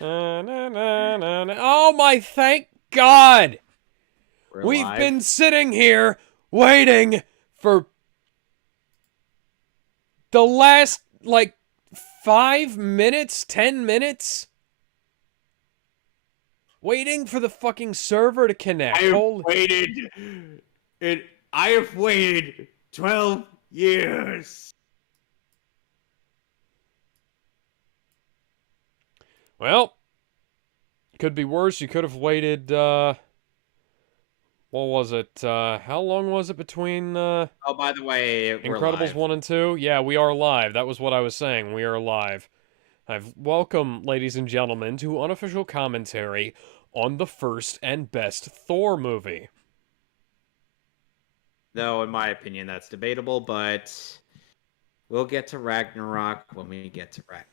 Oh my, thank God! We're We've live. been sitting here waiting for the last, 5 minutes, 10 minutes? Waiting for the fucking server to I connect. have Holy. waited. I have waited 12 years. Well, could be worse. You could have waited, what was it? How long was it between, Oh, by the way, we're Incredibles live. 1 and 2? Yeah, we are live. That was what I was saying. We are live. Welcome, ladies and gentlemen, to Unofficial Commentary on the first and best Thor movie. Though, in my opinion, that's debatable, but we'll get to Ragnarok when we get to Ragnarok.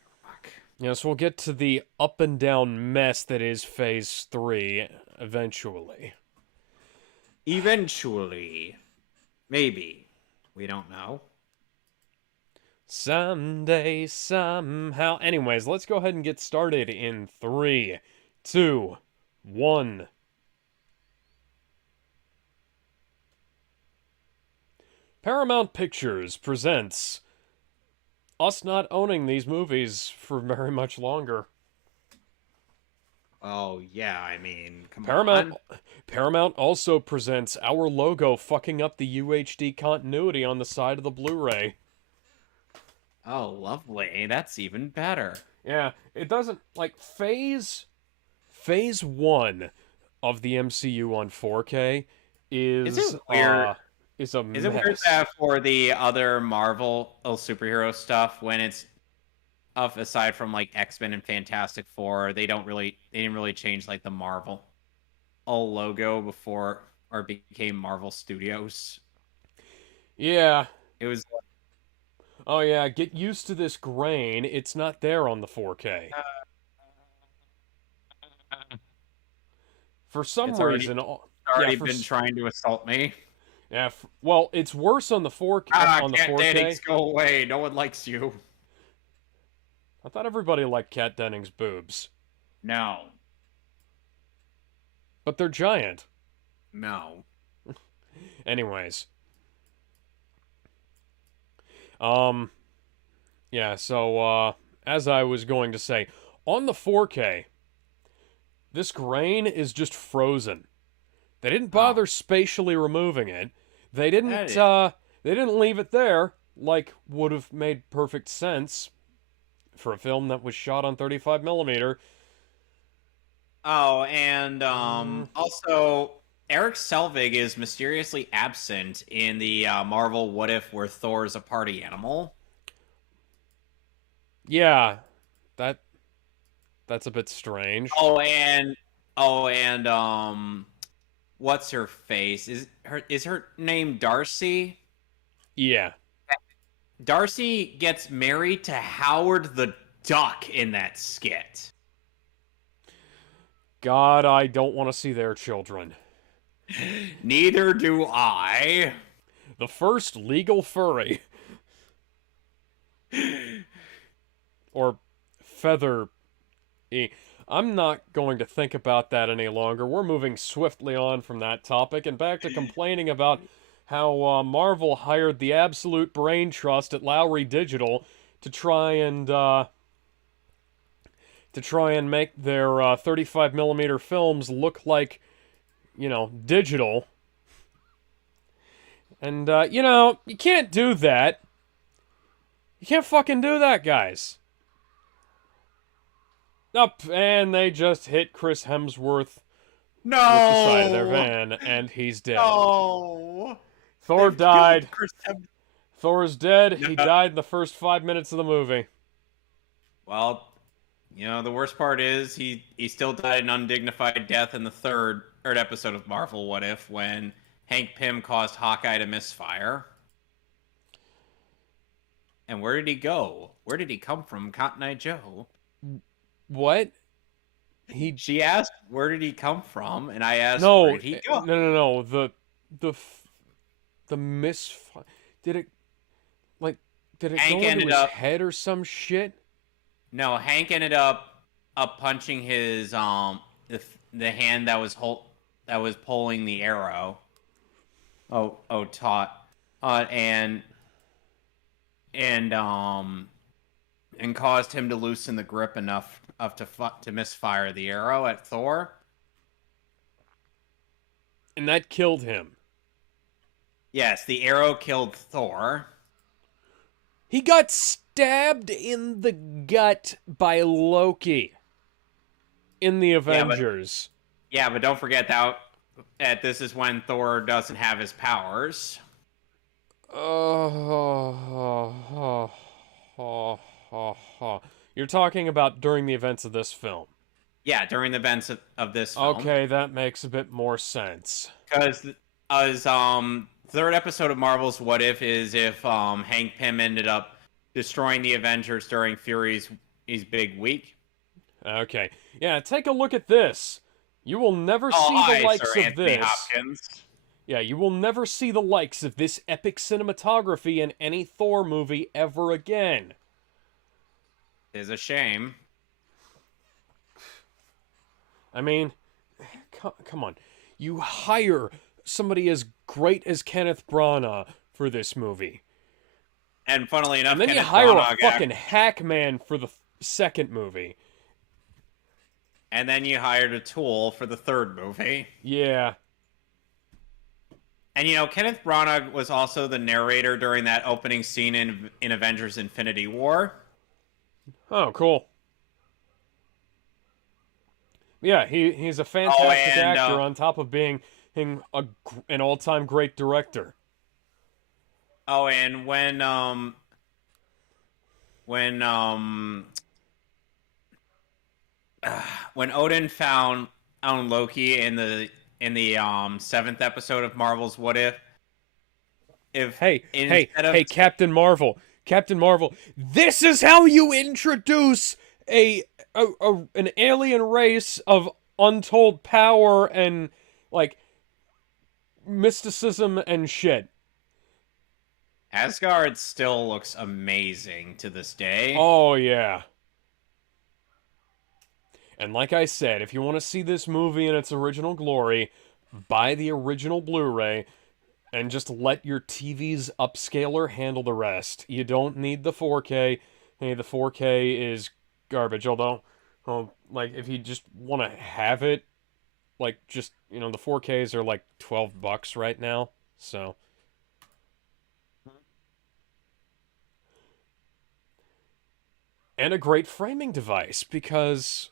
Yes, we'll get to the up and down mess that is Phase 3 eventually. Eventually. Maybe. We don't know. Someday, somehow. Anyways, let's go ahead and get started in 3, 2, 1. Paramount Pictures presents us not owning these movies for very much longer. Oh, yeah, I mean, come Paramount on. Paramount also presents our logo fucking up the UHD continuity on the side of the Blu-ray. Oh, lovely. That's even better. Yeah, it doesn't phase 1 of the MCU on 4K Is is it weird? is a Is it weird mess. that for the other Marvel superhero stuff, when it's aside from like X-Men and Fantastic Four, they didn't really change like the Marvel logo before or became Marvel Studios. Yeah. It was Oh yeah, get used to this grain. It's not there on the 4K. For some it's already reason, yeah, already been trying to assault me. yeah, well, it's worse on the 4K on the Cat 4K. Dennings, go away. No one likes you. I thought everybody liked Kat Dennings' boobs, No. but they're giant. No. Anyways, um, yeah. So, as I was going to say, on the 4K, this grain is just frozen. They didn't Oh, bother spatially removing it. They that didn't. is. They didn't leave it there like would have made perfect sense for a film that was shot on 35 millimeter. Oh, and Mm, also Eric Selvig is mysteriously absent in the Marvel What If where Thor is a party animal. yeah, that that's a bit strange. Oh, and what's her face? Is her name Darcy? Yeah. Darcy gets married to Howard the Duck in that skit. God, I don't want to see their children. Neither do I. The first legal furry. Or feather. I'm not going to think about that any longer. We're moving swiftly on from that topic and back to complaining about how Marvel hired the absolute brain trust at Lowry Digital to try and make their 35 millimeter films look like, digital. And you can't do that. You can't fucking do that, guys. Up, and they just hit Chris Hemsworth with the side of their No, van, and he's dead. no. Thor They've killed died. Chris Hemsworth. Thor's dead. No. He died in the first 5 minutes of the movie. Well, the worst part is he still died an undignified death in the third episode of Marvel What If when Hank Pym caused Hawkeye to misfire. And where did he go? Where did he come from, Cotton Eye Joe? What? She asked, "Where did he come from?" And I asked, "Where No, did he go?" no. The miss. Did it like? Did it Hank go into ended his up head or some shit? No, Hank ended up up punching his the hand that was pulling the arrow. Taut, and and um and caused him to loosen the grip enough to misfire the arrow at Thor. And that killed him. Yes, the arrow killed Thor. He got stabbed in the gut by Loki in the Avengers. Yeah, but don't forget that this is when Thor doesn't have his powers. You're talking about during the events of this film. Yeah, during the events of this film. Okay, that makes a bit more sense. Because third episode of Marvel's What If is if Hank Pym ended up destroying the Avengers during Fury's big week. Okay. Yeah, take a look at this. You will never see the likes Sir of Anthony this. Hopkins. Yeah, you will never see the likes of this epic cinematography in any Thor movie ever again. It's a shame. I mean, come on. You hire somebody as great as Kenneth Branagh for this movie. And funnily enough, And then Kenneth you hire Branagh a fucking hack man for the second movie. And then you hired a tool for the third movie. Yeah. And Kenneth Branagh was also the narrator during that opening scene in Avengers Infinity War. Oh, cool. Yeah, he's a fantastic actor on top of being an all-time great director. Oh, and when Odin found Loki in the seventh episode of Marvel's What If Hey, Captain Marvel, this is how you introduce an alien race of untold power and like mysticism and shit. Asgard still looks amazing to this day. Oh yeah. And like I said, if you want to see this movie in its original glory, buy the original Blu-ray and just let your TV's upscaler handle the rest. You don't need the 4K. Hey, the 4K is garbage. Although, like, if you just want to have it, like, just, the 4Ks are like $12 right now. So. And a great framing device, because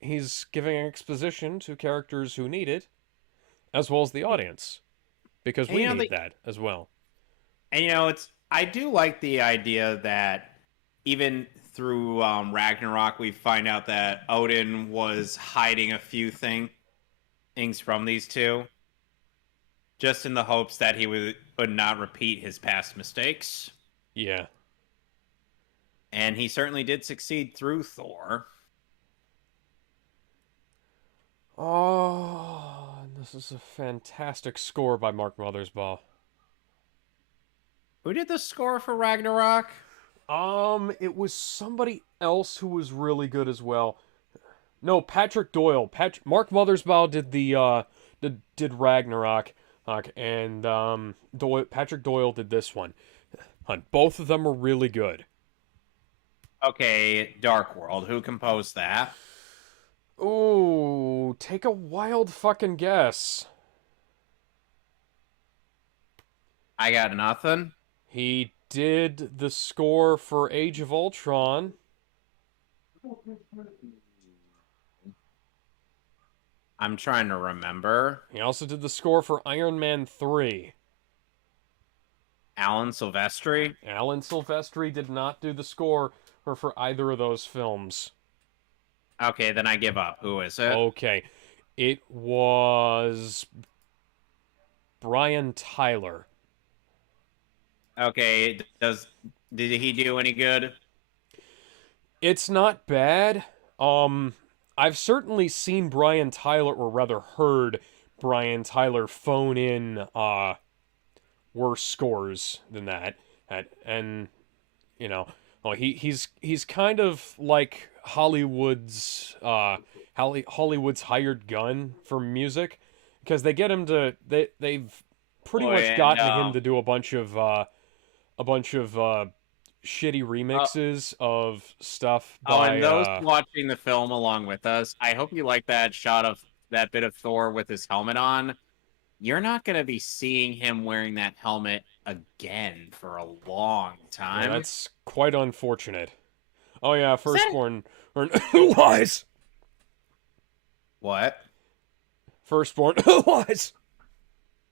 he's giving exposition to characters who need it, as well as the audience. Because we need that as well. And I do like the idea that even through Ragnarok, we find out that Odin was hiding a few things from these two, just in the hopes that he would not repeat his past mistakes. Yeah. And he certainly did succeed through Thor. Oh, this is a fantastic score by Mark Mothersbaugh. Who did the score for Ragnarok? It was somebody else who was really good as well. No, Patrick Doyle. Mark Mothersbaugh did did Ragnarok, and Patrick Doyle did this one. Both of them are really good. Okay, Dark World. Who composed that? Ooh, take a wild fucking guess. I got nothing. He did the score for Age of Ultron. I'm trying to remember. He also did the score for Iron Man 3. Alan Silvestri? Alan Silvestri did not do the score for either of those films. Okay, then I give up. Who is it? Okay. It was Brian Tyler. Okay, did he do any good? It's not bad. I've certainly seen Brian Tyler, or rather heard Brian Tyler phone in worse scores than that. And Oh, he's kind of like Hollywood's hired gun for music, because they get him to they've pretty Oh, much and gotten him to do a bunch of shitty uh, remixes of stuff oh, by and those watching the film along with us, I hope you like that shot of that bit of Thor with his helmet on. You're not going to be seeing him wearing that helmet again for a long yeah, time. that's quite unfortunate. Oh yeah, Is that firstborn or lies. what? Firstborn lies.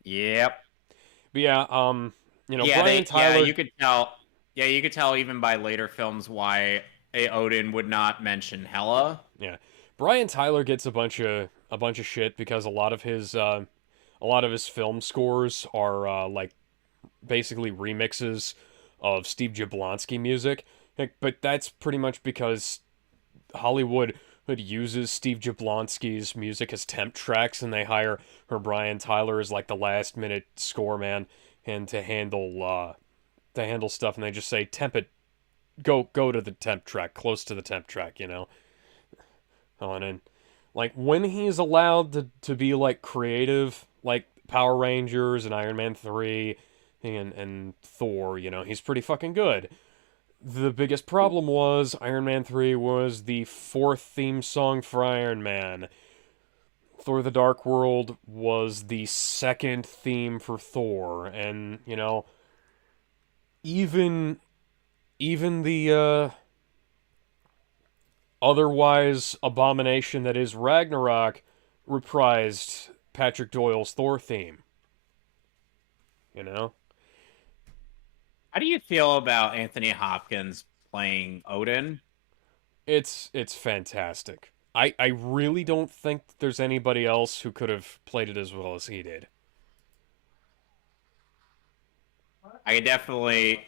Yep. But yeah, Yeah, Brian yeah, Tyler. you could tell. Yeah, you could tell even by later films why a Odin would not mention Hela. Yeah, Brian Tyler gets a bunch of shit because a lot of his film scores are like basically remixes of Steve Jablonsky music. But that's pretty much because Hollywood uses Steve Jablonsky's music as temp tracks, and they hire her Brian Tyler as like the last minute score man and to handle stuff, and they just say temp it, go to the temp track, close to the temp track, on in. Like when he's allowed to be like creative, like Power Rangers and Iron Man 3 and Thor, he's pretty fucking good. The biggest problem was Iron Man 3 was the fourth theme song for Iron Man. Thor the Dark World was the second theme for Thor, and even even the otherwise abomination that is Ragnarok reprised Patrick Doyle's Thor theme. You know? How do you feel about Anthony Hopkins playing Odin? It's fantastic. I really don't think there's anybody else who could have played it as well as he did. I definitely,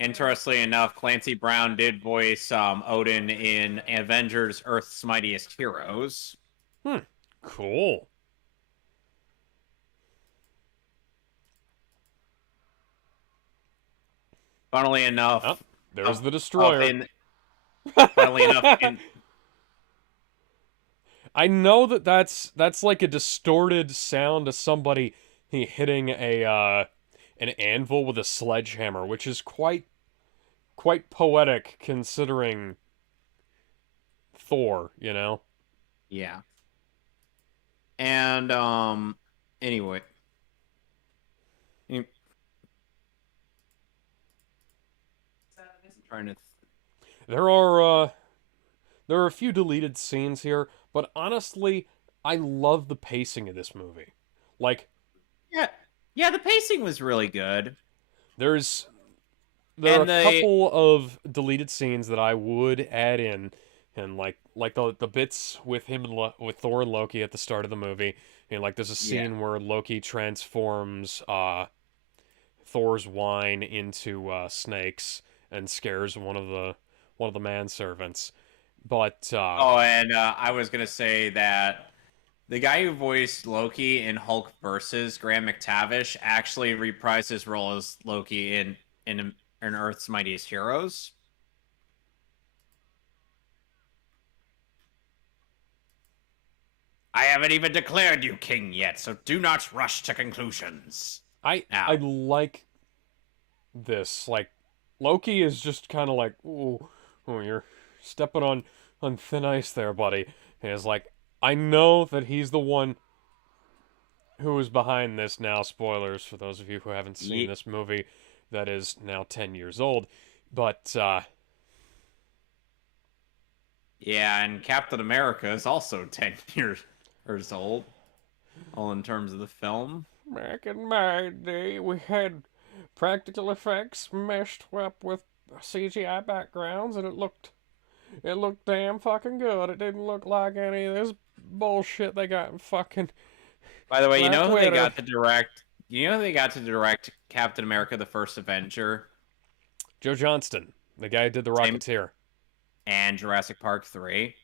interestingly enough, Clancy Brown did voice Odin in Avengers: Earth's Mightiest Heroes. Hmm. Cool. Funnily Oh, enough, there's the of destroyer. in funnily enough in I know that's like a distorted sound of somebody hitting a an anvil with a sledgehammer, which is quite poetic considering Thor. yeah. And anyway, I'm trying to There are there are a few deleted scenes here, but honestly, I love the pacing of this movie. Like yeah. Yeah, the pacing was really good. there's there are a And the couple of deleted scenes that I would add in, and like the bits with him and with Thor and Loki at the start of the movie. Like there's a yeah. scene where Loki transforms Thor's wine into snakes and scares one of the manservants. But Oh, and I was gonna say that the guy who voiced Loki in Hulk versus Graham McTavish actually reprised his role as Loki in Earth's Mightiest Heroes. I haven't even declared you king yet, so do not rush to conclusions. I Now, like this. Like Loki is just kind of like, ooh, you're stepping on thin ice there, buddy. And it's like I know that he's the one who is behind this now. Spoilers for those of you who haven't seen ye- this movie that is now 10 years old. But yeah, and Captain America is also 10 years old, all in terms of the film. back in my day, we had practical effects meshed up with CGI backgrounds, and it looked damn fucking good. It didn't look like any of this bullshit they got in fucking By the way, you Black know who they Widow. got to direct? You know who they got to direct Captain America: The First Avenger? Joe Johnston, the guy who did The Same Rocketeer. and Jurassic Park 3.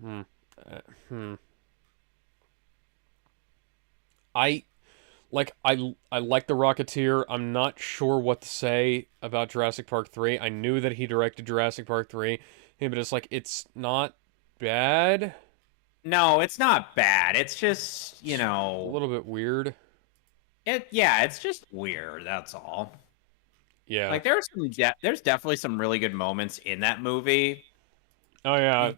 Hmm. Hmm. I like I like the Rocketeer. I'm not sure what to say about Jurassic Park 3. I knew that he directed Jurassic Park 3, but it's like it's not bad. No, it's not bad. It's just, It's a little bit weird. it's just weird, that's all. Yeah. Like there's definitely some really good moments in that movie. Oh yeah.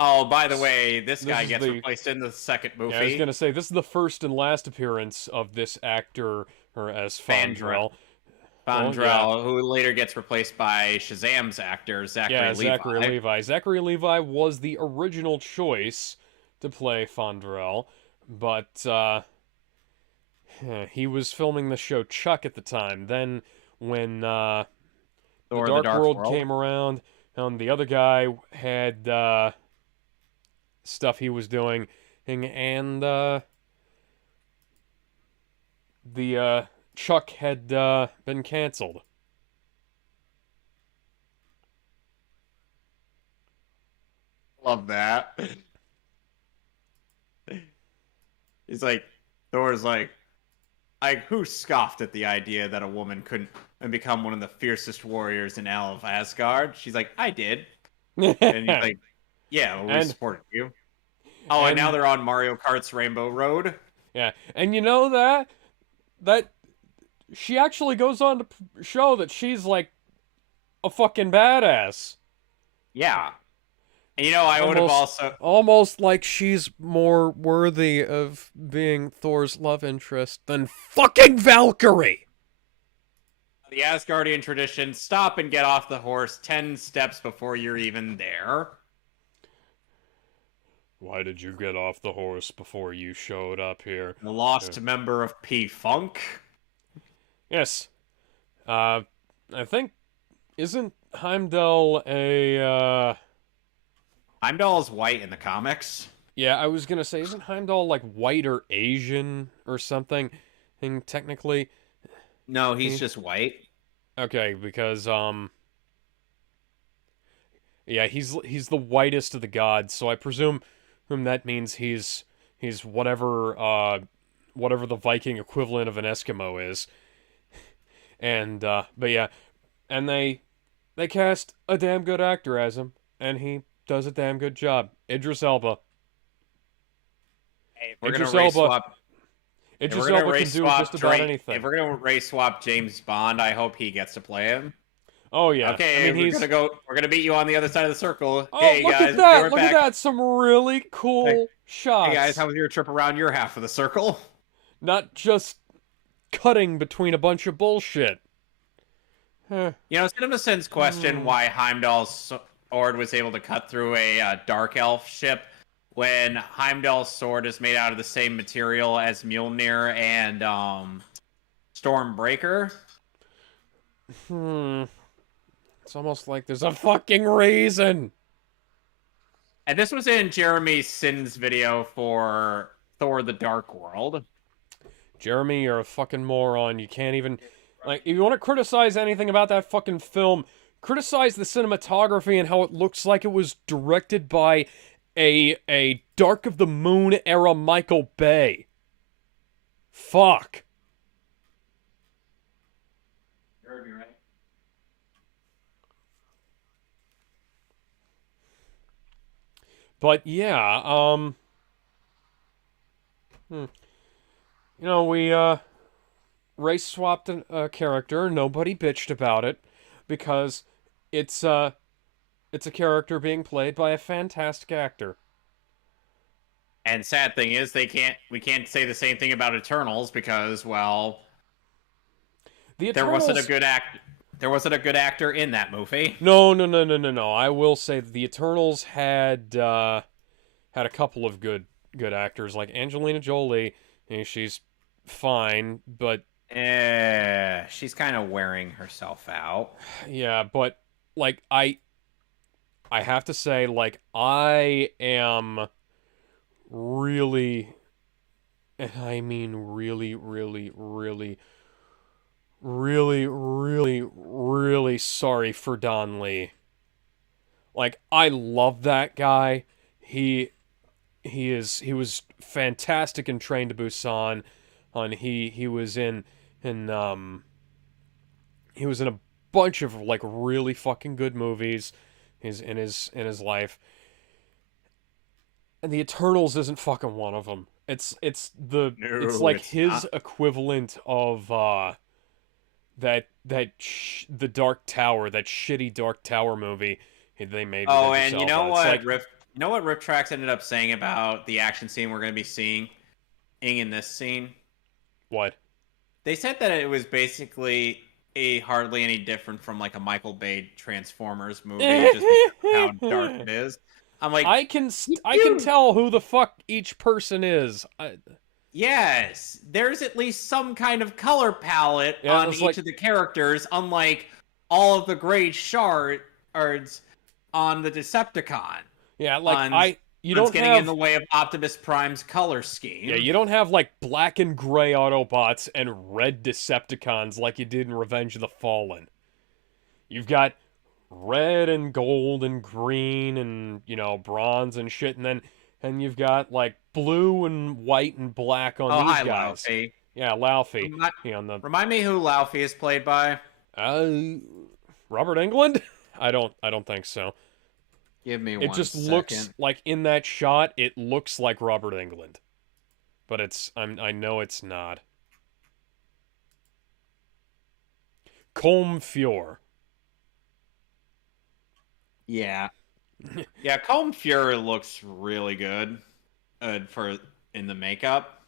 Oh, by the way, this This guy is gets the replaced in the second Yeah, I was movie. gonna say this is the first and last appearance of this actor or as Fandra Fandrel. Well, yeah, Fandrell, who later gets replaced by Shazam's actor, Zachary yeah, Zachary Levi. Levi. Zachary Levi was the original choice to play Fandrel, but he was filming the show Chuck at the time. Then, when the Thor the Dark Dark World World. came around, the other guy had stuff he was doing, and the Chuck had been canceled. Love that. He's like, Thor's like, who scoffed at the idea that a woman couldn't and become one of the fiercest warriors in all of Asgard? She's like, I did. And he's like, yeah, well, we and supported you. Oh, and now and they're on Mario Kart's Rainbow Road. yeah, and you know that she actually goes on to show that she's like a fucking badass. Yeah. And I would have Almost also almost like she's more worthy of being Thor's love interest than fucking Valkyrie. the Asgardian tradition, stop and get off the horse 10 steps before you're even there. Why did you get off the horse before you showed up here? The lost member of P-Funk. Yes. I think isn't Heimdall a Heimdall is white in the comics. yeah, I was gonna say, isn't Heimdall like white or Asian or something? Technically, No, he's just white. okay, because yeah, he's the whitest of the gods, so I presume that means he's whatever the Viking equivalent of an Eskimo is, and but yeah, and they cast a damn good actor as him, and he does a damn good job. Idris Elba. Hey, if we're Idris gonna race Elba. swap, if Idris we're gonna Elba can race do swap just about Drake, anything. if we're gonna race swap James Bond, I hope he gets to play him. Oh yeah. Okay, I mean, we're gonna beat you on the other side of the circle. Oh, Hey look guys, at that! we're Look back. at that! Some really cool shots. Hey guys, how was your trip around your half of the circle? Not just cutting between a bunch of bullshit. Huh. CinemaSins question why Heimdall's sword was able to cut through a dark elf ship when Heimdall's sword is made out of the same material as Mjolnir and Stormbreaker. It's almost like there's a fucking reason. And this was in Jeremy Sin's video for Thor the Dark World. Jeremy, you're a fucking moron. You can't even... Like, if you want to criticize anything about that fucking film, criticize the cinematography and how it looks like it was directed by a Dark of the Moon era Michael Bay. Fuck. You heard me right. But yeah, we race swapped a character. Nobody bitched about it because it's a character being played by a fantastic actor. And sad thing is, we can't say the same thing about Eternals because, well, The there Eternals... wasn't a good actor in that movie. No. I will say that the Eternals had a couple of good actors, like Angelina Jolie. She's fine, but She's kind of wearing herself out. yeah, but like I have to say, like, I am really, and I mean really, really, really, really, really, really sorry for Don Lee. Like, I love that guy. He was fantastic in Train to Busan. on he was he was in a bunch of like really fucking good movies in his life. And the Eternals isn't fucking one of them. It's No, like it's his not. equivalent of the Dark Tower, that shitty Dark Tower movie they made with Oh, Idris and Elba. It's like You know what Riff Tracks ended up saying about the action scene we're going to be seeing in this scene? what? They said that it was basically a hardly any different from like a Michael Bay Transformers movie, just because of how dark it is. I'm like, I can dude, tell who the fuck each person is. yes, there's at least some kind of color palette Yeah, on it's each like of the characters, unlike all of the gray shards on the Decepticon. yeah, like On I you One's don't getting in have the way of Optimus Prime's color yeah, scheme. you don't have like black and gray Autobots and red Decepticons like you did in Revenge of the Fallen. You've got red and gold and green and bronze and shit, and you've got like blue and white and black on Oh, these hi, guys. Laufey. Yeah, Laufey. Remi- On the Remind me who Laufey is played by? uh Robert Englund? I don't think so. Give me It one just looks second. like in that shot it looks like Robert Englund. But I know it's not. Colm Fior. Yeah. Yeah, Colm Fury looks really good for in the makeup.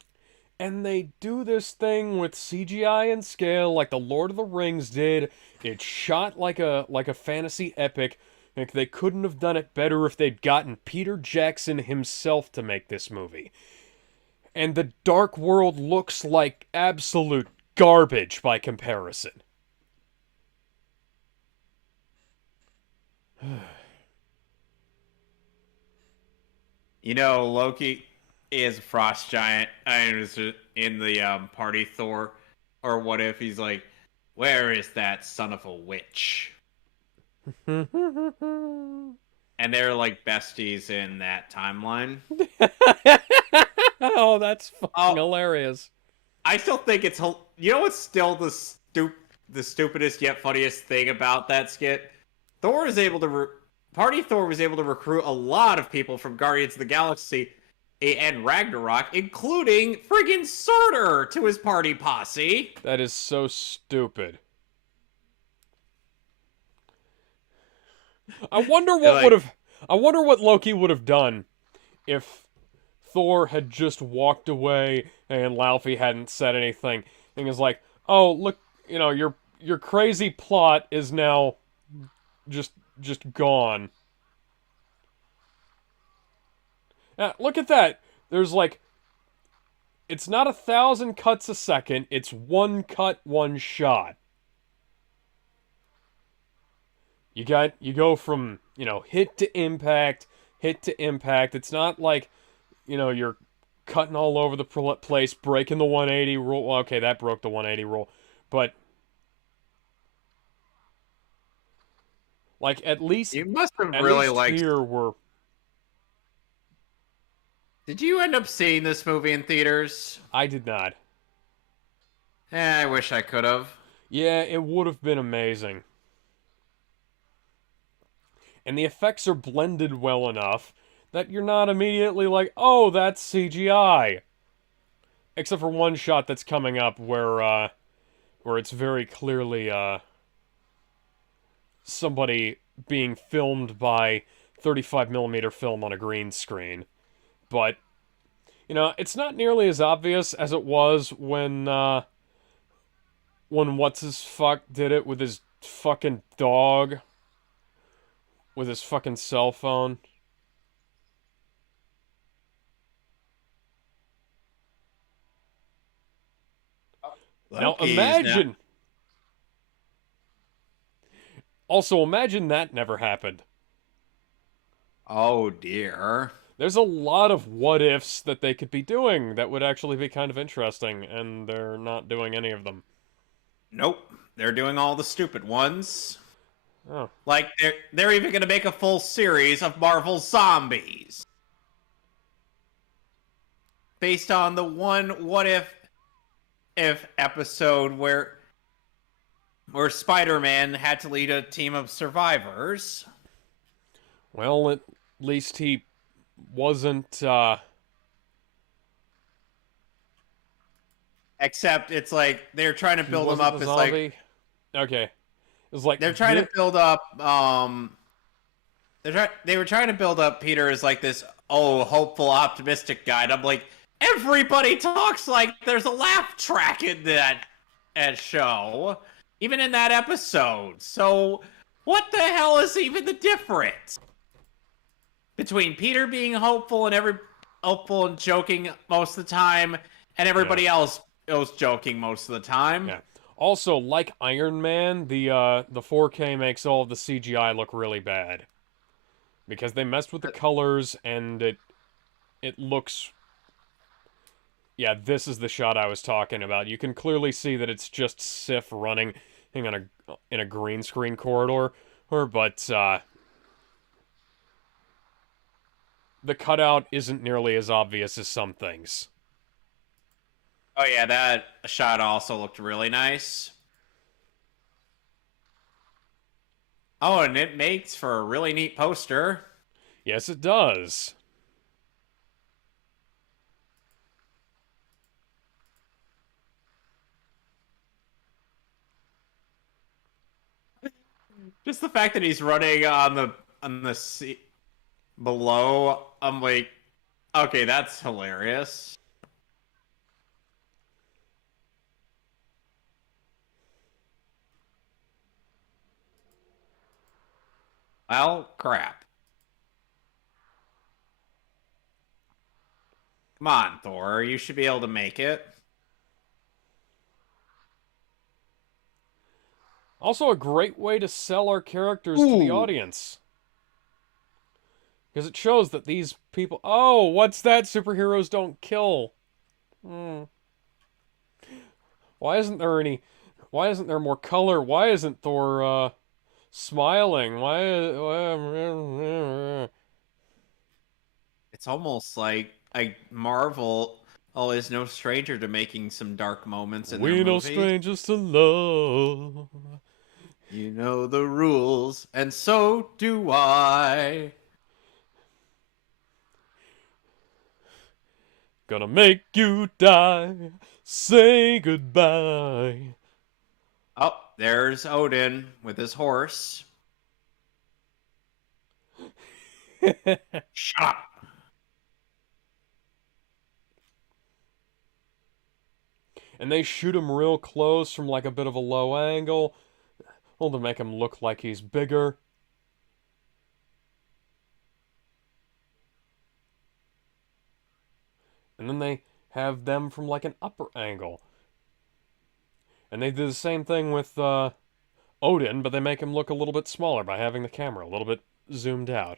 And they do this thing with CGI and scale like the Lord of the Rings did. It's shot like a fantasy epic. Like they couldn't have done it better if they'd gotten Peter Jackson himself to make this movie. And the Dark World looks like absolute garbage by comparison. You know, Loki is a frost giant. I mean, it's in the party Thor. Or what if he's like, where is that son of a witch? And they're like besties in that timeline. Oh, that's fucking Oh, hilarious. I still think you know what's still the stupidest yet funniest thing about that skit? Thor is able to Party Thor was able to recruit a lot of people from Guardians of the Galaxy and Ragnarok, including friggin' Surtur to his party posse. That is so stupid. I wonder They're what would like, have I wonder what Loki would have done if Thor had just walked away and Laufey hadn't said anything. And was like, "Oh, look, your crazy plot is now just gone." Look at that. There's like it's not 1,000 cuts a second, it's one cut, one shot. You go from, hit to impact, hit to impact. It's not like, you're cutting all over the place, breaking the 180 rule. Well, okay, that broke the 180 rule. But like you must have at really least liked. here we're Did you end up seeing this movie in theaters? I did not. I wish I could have. Yeah, it would have been amazing. And the effects are blended well enough that you're not immediately like, "Oh, that's CGI." Except for one shot that's coming up where it's very clearly somebody being filmed by 35mm film on a green screen. But it's not nearly as obvious as it was when what's his fuck did it with his fucking dog with his fucking cell phone. Now Loki's now. imagine. Also, imagine that never happened. Oh dear. There's a lot of what ifs that they could be doing that would actually be kind of interesting, and they're not doing any of them. Nope. They're doing all the stupid ones. Oh. Like they're even gonna make a full series of Marvel zombies. Based on the one what if if episode where Spider-Man had to lead a team of survivors. Well, at least he wasn't, Except it's like they're trying to he build him wasn't up the as like zombie. Okay. It was like, they're trying to build up they were trying to build up Peter as like this hopeful, optimistic guy. And I'm like, everybody talks like there's a laugh track in that show, even in that episode. So what the hell is even the difference between Peter being hopeful and joking most of the time, and everybody else was joking most of the time? Yeah. Also, like Iron Man, the 4K makes all of the CGI look really bad. Because they messed with the colors, and it looks... Yeah, this is the shot I was talking about. You can clearly see that it's just Sif running in a green screen corridor, but the cutout isn't nearly as obvious as some things. Oh yeah, that shot also looked really nice. Oh, and it makes for a really neat poster. Yes, it does. Just the fact that he's running on the sea below, I'm like, okay, that's hilarious. Well, crap. Come on, Thor. You should be able to make it. Also a great way to sell our characters to the audience. Because it shows that these people... Oh, what's that? Superheroes don't kill. Why isn't there any... Why isn't there more color? Why isn't Thor, smiling? It's almost like Marvel is no stranger to making some dark moments in their We no movies. strangers to love. You know the rules, and so do I. Gonna make you die. Say goodbye. Oh, there's Odin with his horse. Shut up. And they shoot him real close from like a bit of a low angle. Well, to make him look like he's bigger. And then they have them from like an upper angle. And they do the same thing with Odin, but they make him look a little bit smaller by having the camera a little bit zoomed out.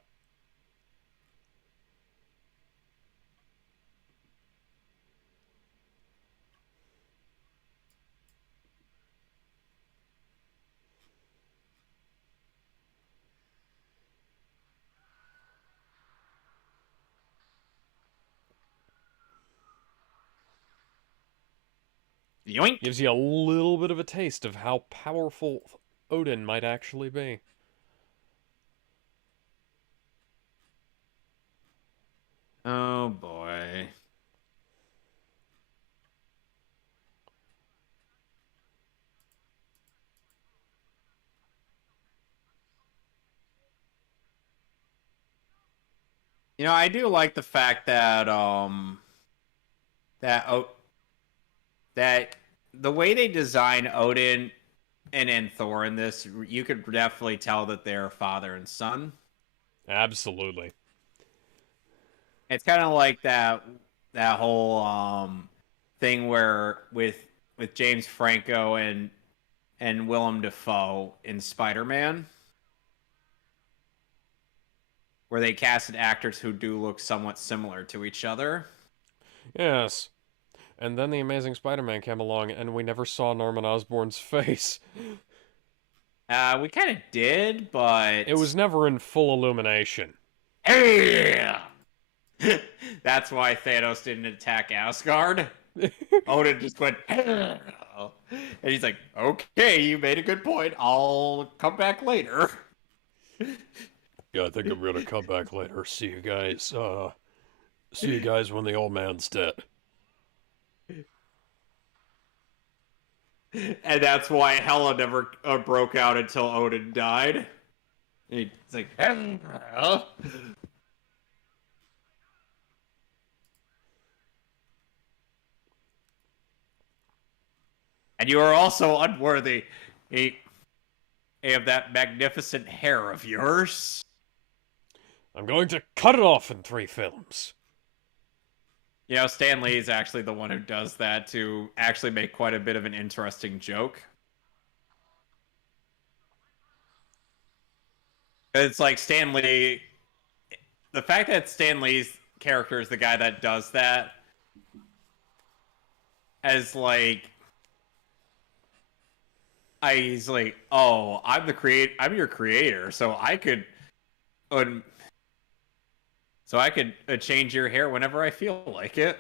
Yoink. Gives you a little bit of a taste of how powerful Odin might actually be. Oh boy. You know, I do like the fact that that the way they design Odin and Thor in this, you could definitely tell that they're father and son. Absolutely. It's kind of like that whole thing where with James Franco and Willem Dafoe in Spider-Man, where they casted actors who do look somewhat similar to each other. Yes. And then the Amazing Spider-Man came along, and we never saw Norman Osborn's face. We kind of did, but It was never in full illumination. Yeah! That's why Thanos didn't attack Asgard. Odin just went, and he's like, "Okay, you made a good point. I'll come back later." Yeah, I think I'm gonna come back later. See you guys when the old man's dead. And that's why Hela never broke out until Odin died. He's like, "Huh?" And you are also unworthy of that magnificent hair of yours. I'm going to cut it off in 3 films. You know, Stan Lee is actually the one who does that to actually make quite a bit of an interesting joke. It's like Stan Lee. The fact that Stan Lee's character is the guy that does that, as like, he's like, oh, I'm your creator, so I could, um, change your hair whenever I feel like it.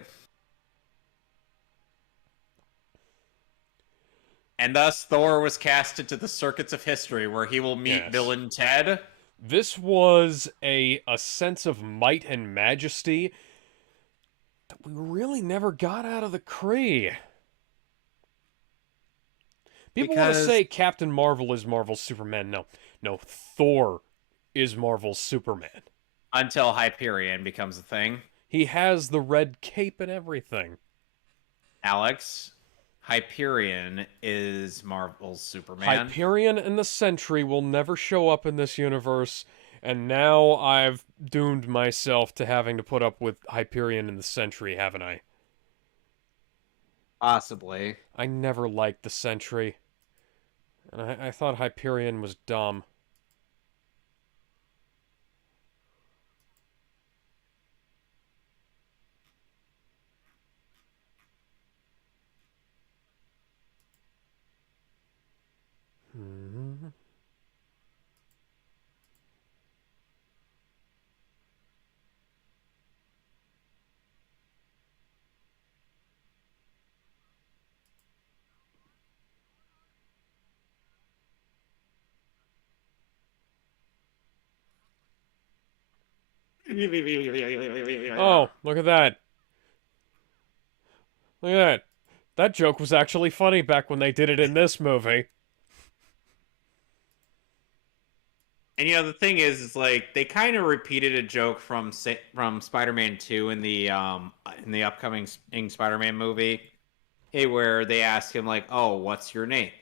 And thus, Thor was cast into the circuits of history, where he will meet Yes. villain Ted. This was a sense of might and majesty that we really never got out of the Kree. People want to Because say Captain Marvel is Marvel's Superman. No, Thor is Marvel's Superman. until Hyperion becomes a thing, He has the red cape and everything. Alex, Hyperion is Marvel's Superman. Hyperion and the Sentry will never show up in this universe, and now I've doomed myself to having to put up with Hyperion and the Sentry, haven't I? Possibly. I never liked the Sentry, and I thought Hyperion was dumb. Mhm. Oh, look at that. Look at that. That joke was actually funny back when they did it in this movie. And you know the thing is like they kind of repeated a joke from Spider-Man 2 in the upcoming Spider-Man movie, where they ask him like, "Oh, what's your name?"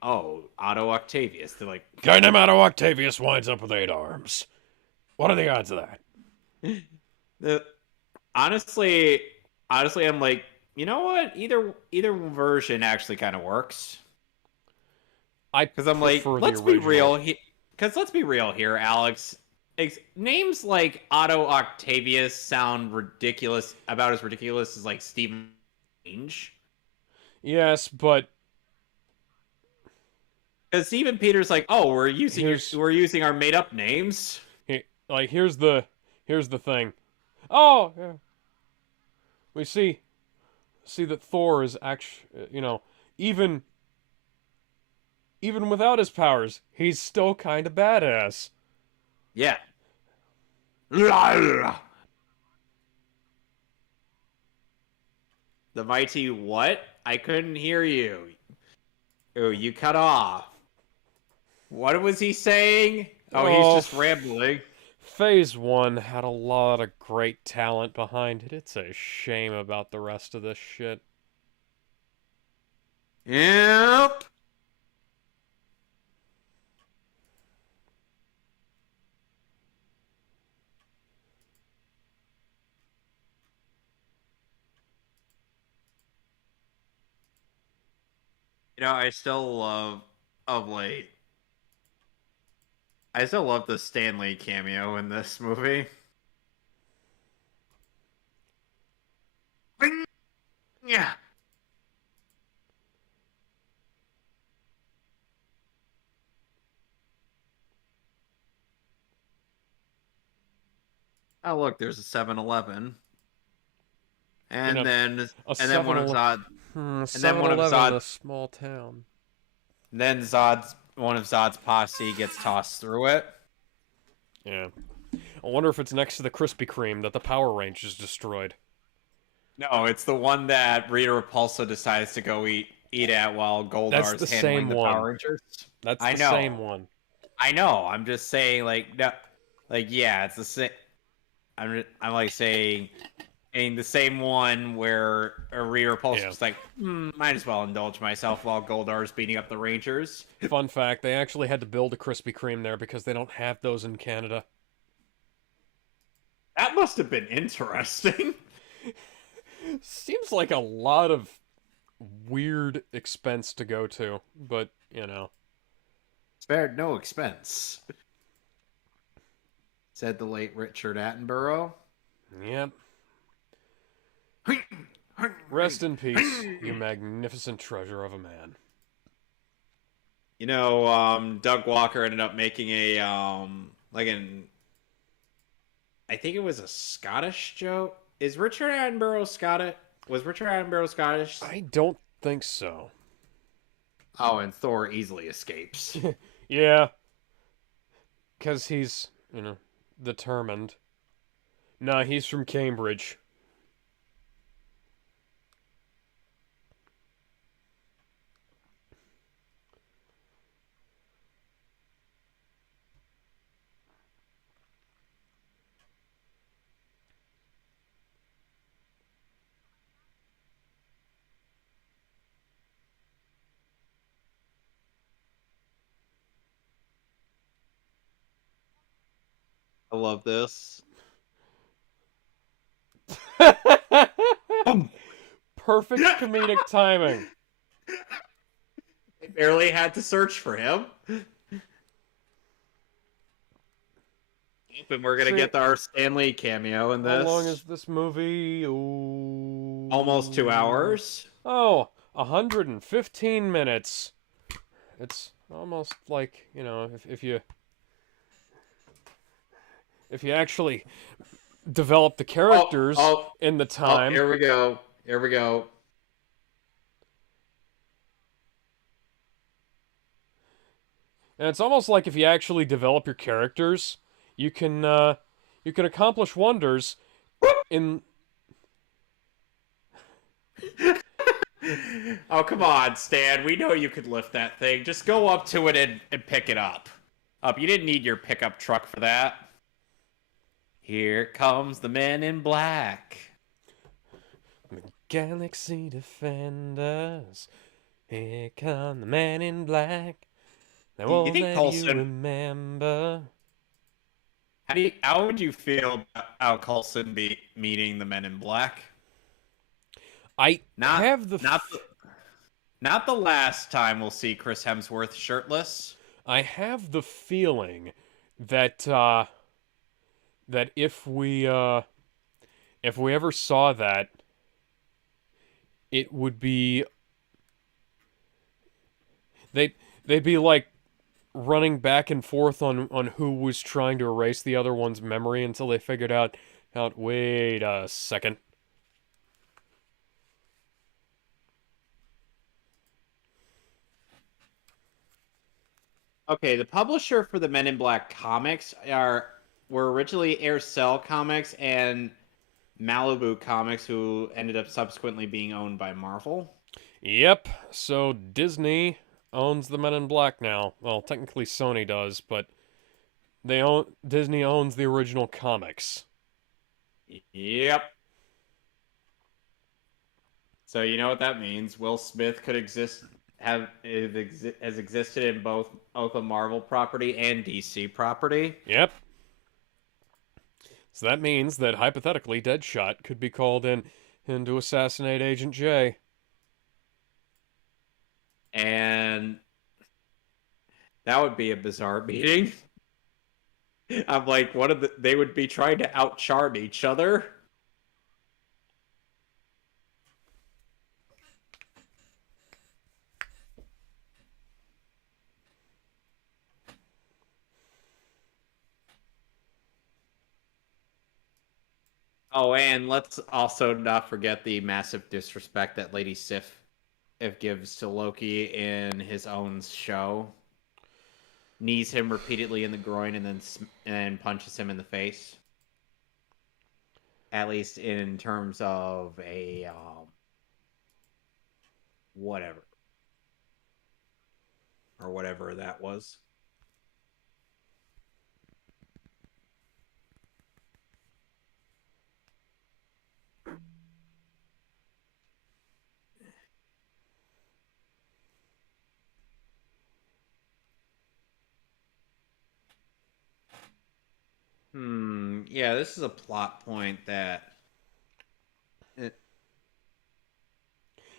"Oh, Otto Octavius." They're like, Guy named Otto Octavius winds up with 8 arms. What are the odds of that? the honestly, I'm like, you know what? Either version actually kind of works. I Because I'm like, prefer the let's be original. real. Because let's be real here, Alex. Names like Otto Octavius sound ridiculous, about as ridiculous as like Stephen Strange. Yes, but Because Stephen Peters like, oh, here's we're using our made up names. like here's the thing. Oh, yeah. We see that Thor is actually, even even without his powers, he's still kind of badass. Yeah. The mighty what? I couldn't hear you. Oh, you cut off. What was he saying? Oh, he's Oh, just rambling. Phase 1 had a lot of great talent behind it. It's a shame about the rest of this shit. Yep. You know, I still love of late. I still love the Stanley cameo in this movie. Bing! Yeah. Oh, look, there's a 7-Eleven. In and a then a and then 7 and then one of 7-Eleven in a Zod small town. then Zod's one of Zod's posse gets tossed through it. Yeah. I wonder if it's next to the Krispy Kreme that the Power Rangers destroyed. No, it's the one that Rita Repulsa decides to go eat at while That's Goldar's the handling same the one. Power Rangers. That's I the same know. one. I know. I'm just saying, like, no, like, yeah, it's the same. I'm like saying the same one where Rita Repulsa was like, might as well indulge myself while Goldar's beating up the Rangers. Fun fact, they actually had to build a Krispy Kreme there because they don't have those in Canada. That must have been interesting. Seems like a lot of weird expense to go to, but, you know. Spared no expense, said the late Richard Attenborough. Yep. Rest in peace, you magnificent treasure of a man. You know, Doug Walker ended up making a I think it was a Scottish joke. Is Richard Attenborough Scottish? Was Richard Attenborough Scottish? I don't think so. Oh, and Thor easily escapes. Yeah. Because he's, determined. Nah, he's from Cambridge. I love this. Perfect comedic timing. I barely had to search for him. And we're gonna get our Stan Lee cameo in this. How long is this movie? Ooh. Almost 2 hours. Oh, 115 minutes. It's almost like, if you actually develop the characters in the time. Here we go. Here we go. And it's almost like if you actually develop your characters, you can accomplish wonders in. Oh, come on, Stan. We know you could lift that thing. Just go up to it and pick it up. You didn't need your pickup truck for that. Here comes the Men in Black. The Galaxy Defenders. Here come the Men in Black. They won't let you remember. How would you feel about Coulson meeting the Men in Black? Not the last time we'll see Chris Hemsworth shirtless. I have the feeling that that if we ever saw that, it would be they'd be like running back and forth on who was trying to erase the other one's memory until they figured out wait a second. Okay, the publisher for the Men in Black comics were originally Aircel Comics and Malibu Comics, who ended up subsequently being owned by Marvel. Yep, so Disney owns the Men in Black now. Well, technically Sony does, but Disney owns the original comics. Yep. So you know what that means. Will Smith could has existed in both a Marvel property and DC property. Yep. So that means that hypothetically Deadshot could be called in to assassinate Agent J. And that would be a bizarre meeting. I'm like, they would be trying to outcharm each other. Oh, and let's also not forget the massive disrespect that Lady Sif gives to Loki in his own show. Knees him repeatedly in the groin and then punches him in the face. At least in terms of a whatever or whatever that was. Yeah, this is a plot point that.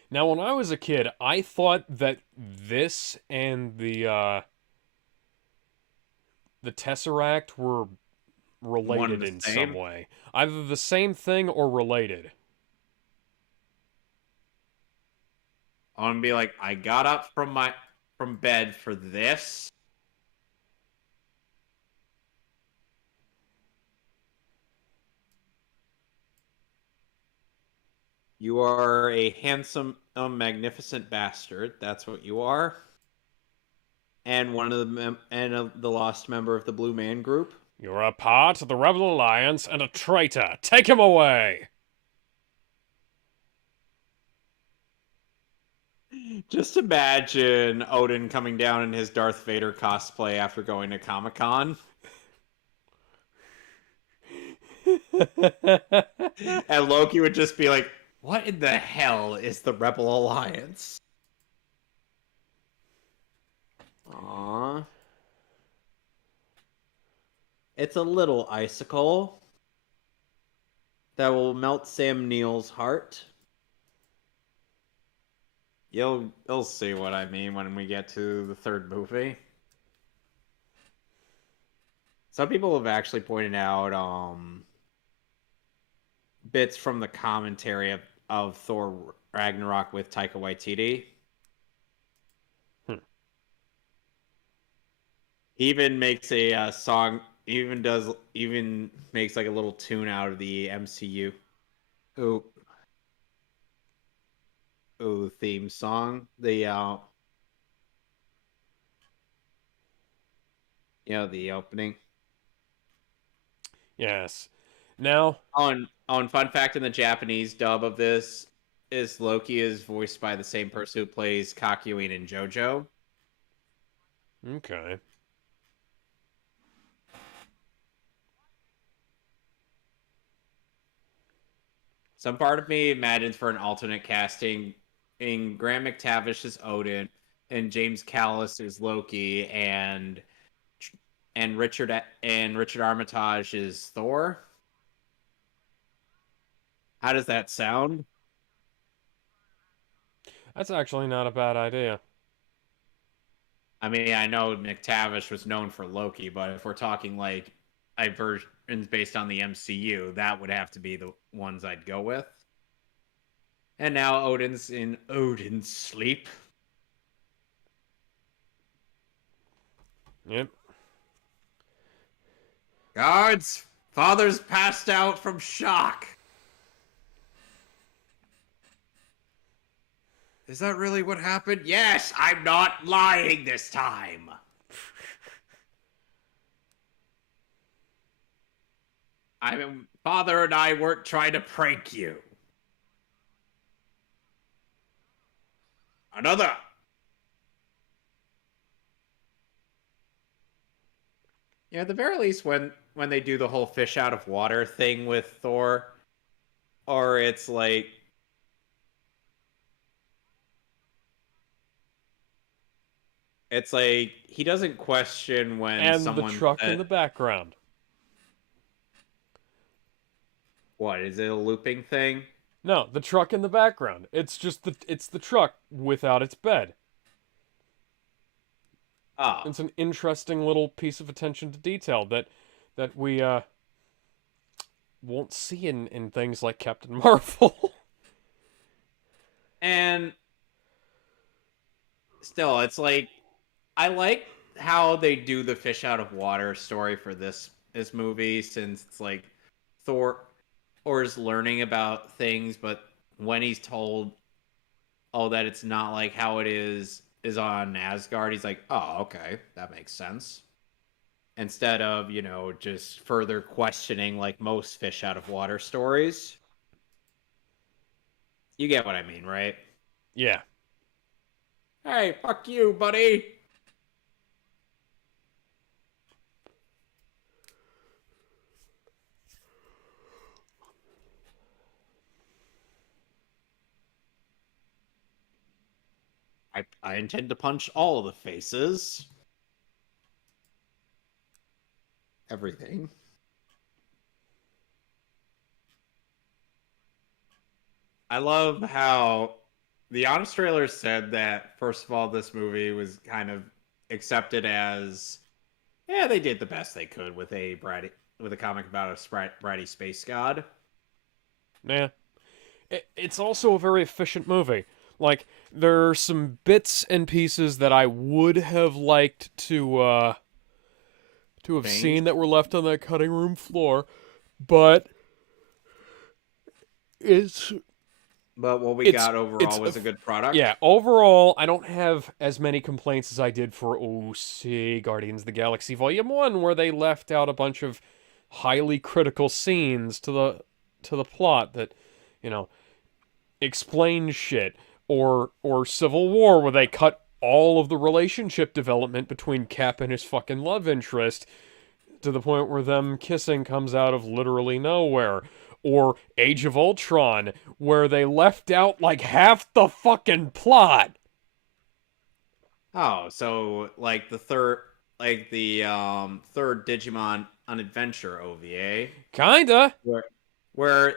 Now, when I was a kid, I thought that this and the Tesseract were One and related the in some same. way, either the same thing or related. I want to be like, I got up from bed for this. You are a handsome, magnificent bastard. That's what you are. And one of the lost member of the Blue Man Group. You're a part of the Rebel Alliance and a traitor. Take him away! Just imagine Odin coming down in his Darth Vader cosplay after going to Comic-Con. And Loki would just be like, what in the hell is the Rebel Alliance? Aww. It's a little icicle that will melt Sam Neill's heart. You'll see what I mean when we get to the third movie. Some people have actually pointed out bits from the commentary of Thor Ragnarok with Taika Waititi. He even makes a song. Even makes like a little tune out of the MCU. Ooh, theme song. The the opening. Yes. Now, On fun fact, in the Japanese dub of this, is Loki is voiced by the same person who plays Kakyoin in JoJo. okay. Some part of me imagines for an alternate casting in Graham McTavish as Odin and James Callis as Loki and Richard Armitage is Thor. How does that sound? That's actually not a bad idea. I mean, I know McTavish was known for Loki, but if we're talking like versions based on the MCU, that would have to be the ones I'd go with. And now Odin's in Odin's sleep. Yep. Guards, father's passed out from shock. Is that really what happened? Yes, I'm not lying this time. Father and I weren't trying to prank you. Another. Yeah, at the very least, when they do the whole fish out of water thing with Thor, or it's like he doesn't question when And the someone truck in the background. What is it, a looping thing? No, the truck in the background. It's just it's the truck without its bed. Oh. It's an interesting little piece of attention to detail that we won't see in things like Captain Marvel. And still, it's like I like how they do the fish out of water story for this movie, since it's like Thor or is learning about things, but when he's told, oh, that it's not like how it is on Asgard, he's like, oh, okay, that makes sense. Instead of, just further questioning like most fish out of water stories. You get what I mean, right? Yeah. Hey, fuck you, buddy. I intend to punch all of the faces. Everything. I love how the honest trailer said that, first of all, this movie was kind of accepted as, yeah, they did the best they could with with a comic about a bratty space god. Yeah. It's also a very efficient movie. Like, there are some bits and pieces that I would have liked to have seen Changed. that were left on that cutting room floor, but it's But what we it's got overall it's was a good product. yeah, overall I don't have as many complaints as I did for OC Guardians of the Galaxy Volume 1, where they left out a bunch of highly critical scenes to the plot that, you know, explain shit, or Civil War, where they cut all of the relationship development between Cap and his fucking love interest to the point where them kissing comes out of literally nowhere. Or Age of Ultron, where they left out like half the fucking plot. Oh, so like the third Digimon on Adventure OVA, Kinda. where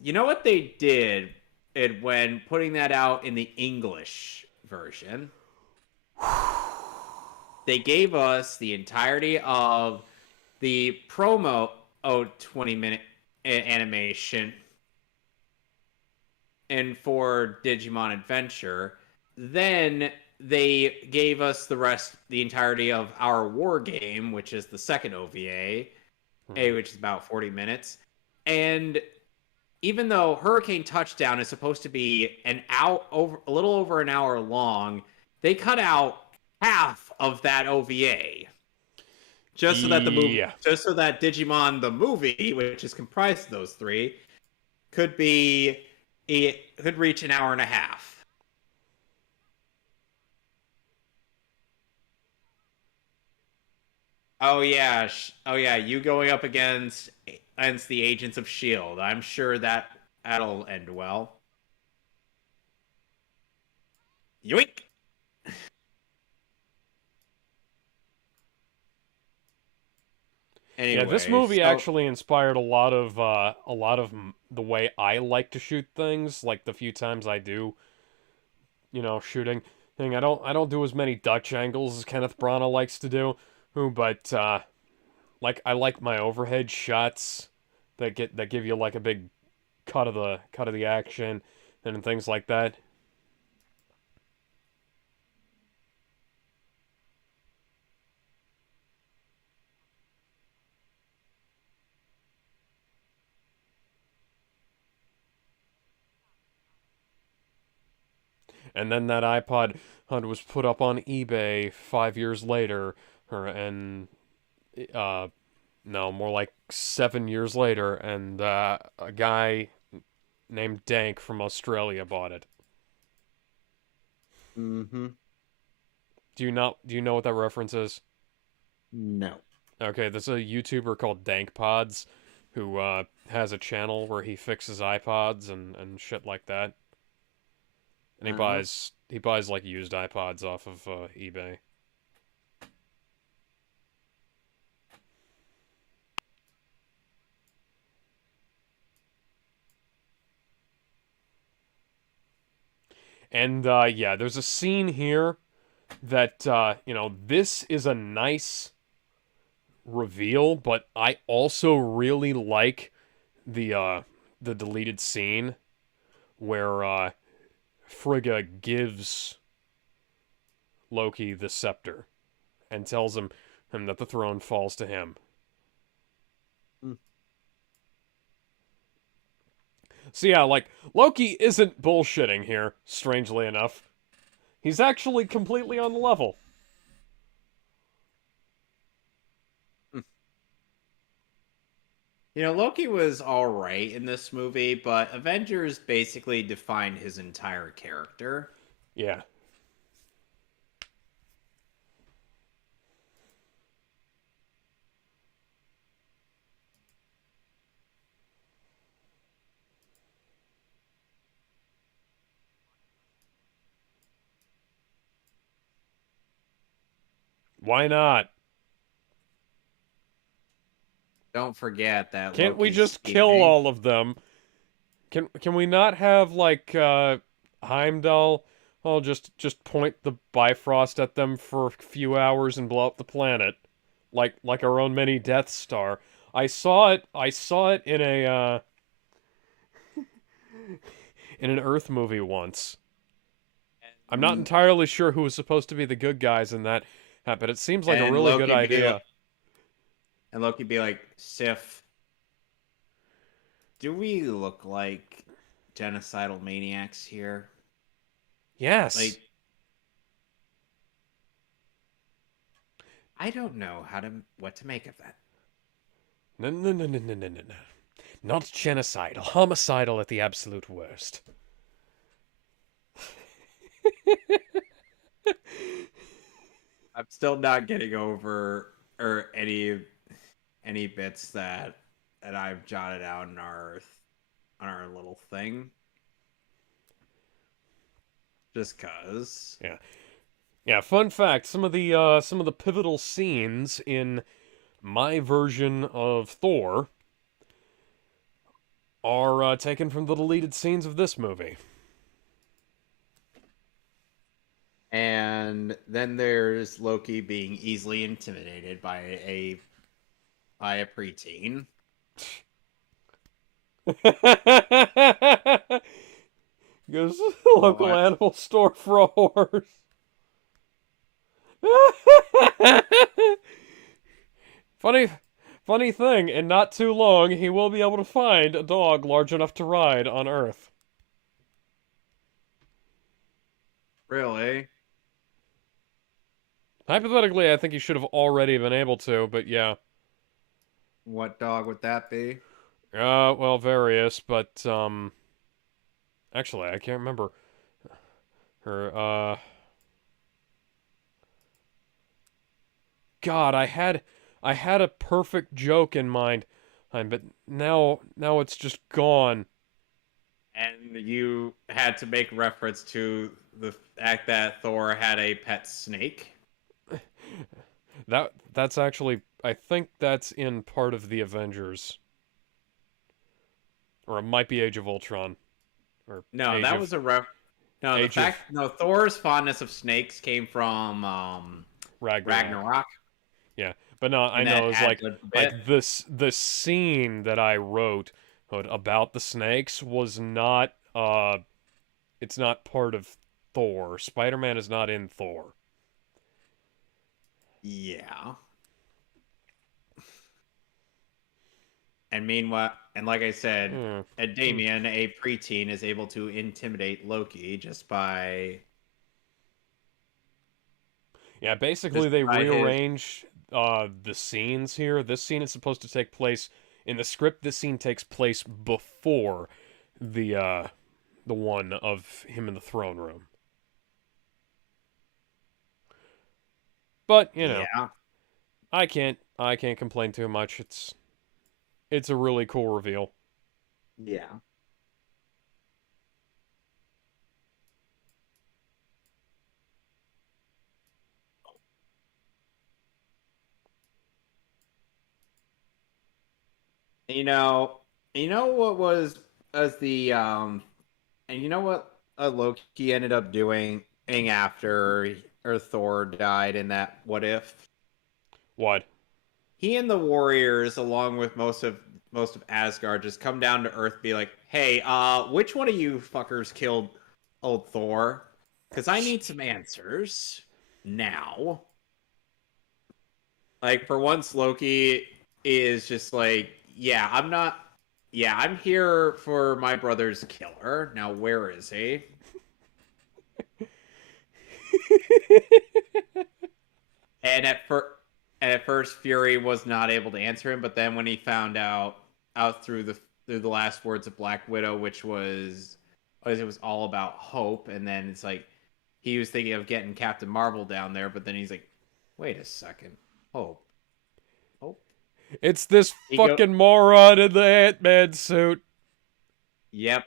you know what they did, it when putting that out in the English version, they gave us the entirety of the promo 20-minute animation and for Digimon Adventure. Then they gave us the entirety of our war game, which is the second OVA, which is about 40 minutes. And even though Hurricane Touchdown is supposed to be a little over an hour long, they cut out half of that OVA Yeah. just so that Digimon the movie, which is comprised of those three, could be it could reach an hour and a half. Oh yeah, you going up against the Agents of Shield. I'm sure that'll end well. Yoink. Yeah, this Anyway, movie so actually inspired a lot of the way I like to shoot things. Like the few times I do, shooting thing, I don't do as many Dutch angles as Kenneth Branagh likes to do. But like I like my overhead shots that give you like a big cut of the action and things like that. And then that iPod Hunt was put up on eBay 5 years later, and uh, no, more like 7 years later, and a guy named Dank from Australia bought it. mm-hmm. Do you know what that reference is? No. Okay, there's a YouTuber called Dank Pods who has a channel where he fixes iPods and shit like that. And Uh-huh. he buys like used iPods off of eBay. And yeah, there's a scene here that this is a nice reveal, but I also really like the deleted scene where Frigga gives Loki the scepter and tells him that the throne falls to him. Mm. So yeah, like, Loki isn't bullshitting here, strangely enough. He's actually completely on the level. You know, Loki was all right in this movie, but Avengers basically defined his entire character. Yeah. Why not? Don't forget that Can't we Loki's just kill DNA. all of them? Can we not have, like, Heimdall, oh, just point the Bifrost at them for a few hours and blow up the planet, like our own mini Death Star? I saw it in a in an Earth movie once. I'm not And, entirely sure who was supposed to be the good guys in that, but it seems like a and really good Loki be like, idea. Sif, do we look like genocidal maniacs here? Yes. Like, I don't know what to make of that. No, no, no, no, no, no, no, no. Not genocidal, homicidal at the absolute worst. I'm still not getting over or any bits that I've jotted out in our little thing. Just cause. Yeah. Yeah, fun fact, some of the pivotal scenes in my version of Thor are taken from the deleted scenes of this movie. And then there's Loki being easily intimidated by a preteen. Goes to the local What? animal store for a horse. funny, funny thing, in not too long, he will be able to find a dog large enough to ride on Earth. Really? Hypothetically, I think he should have already been able to, but yeah. What dog would that be? Well, various, but, actually, I can't remember her, God, I had a perfect joke in mind, but now it's just gone. And you had to make reference to the fact that Thor had a pet snake. That's actually, I think that's in part of the Avengers, or it might be Age of Ultron, or No, Age that of was a ref. No, the Age of fact no Thor's fondness of snakes came from Ragnarok. Ragnarok, Yeah, but no, I and that know it's adds a bit. like this scene that I wrote about the snakes was not it's not part of Thor. Spider-Man is not in Thor. Yeah. And meanwhile, and like I said, Hmm. Damien, a preteen, is able to intimidate Loki Yeah, basically just they by his. rearrange the scenes here. This scene is supposed to take place in the script. This scene takes place before the one of him in the throne room. But, Yeah. I can't complain too much. It's a really cool reveal. Yeah. You know, you know what was as the and you know what Loki ended up doing after or Thor died in that what if? What? He and the Warriors, along with most of Asgard, just come down to Earth, be like, "Hey, which one of you fuckers killed old Thor? Because I need some answers now." Like for once, Loki is just like, "Yeah, I'm not." yeah, I'm here for my brother's killer. Now, where is he? And at first, Fury was not able to answer him, but then when he found out through the last words of Black Widow, which was it was all about hope, and then it's like he was thinking of getting Captain Marvel down there, but then he's like, wait a second, hope, hope. It's this He go, fucking moron in the Ant-Man suit. yep,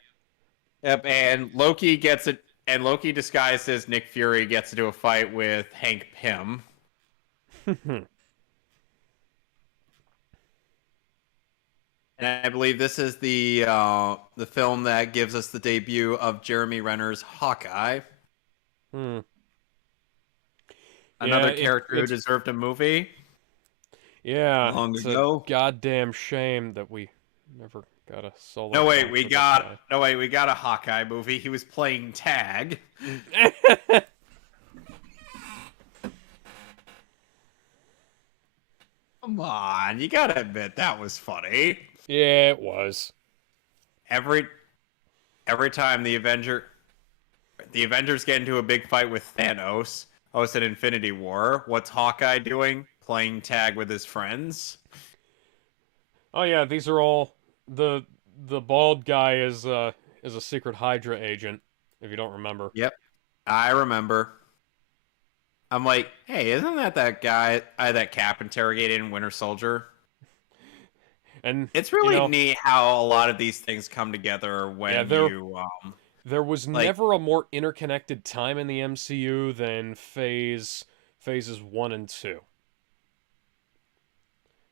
yep, and Loki gets it, and Loki disguised as Nick Fury gets into a fight with Hank Pym. And I believe this is the film that gives us the debut of Jeremy Renner's Hawkeye. Hmm. Another Yeah, character who deserved a movie yeah, long it's a ago. goddamn shame that we never got a solo. No wait, film we for got we got a Hawkeye movie. He was playing tag. this guy. Come on, you gotta admit that was funny. Yeah, it was. Every time the Avengers get into a big fight with Thanos, it's an Infinity War. What's Hawkeye doing? Playing tag with his friends. Oh yeah, these are all the bald guy is a secret Hydra agent. If you don't remember. Yep, I remember. I'm like, hey, isn't that guy that Cap interrogated in Winter Soldier? And It's really you know, neat how a lot of these things come together when there was like never a more interconnected time in the MCU than phases 1 and 2.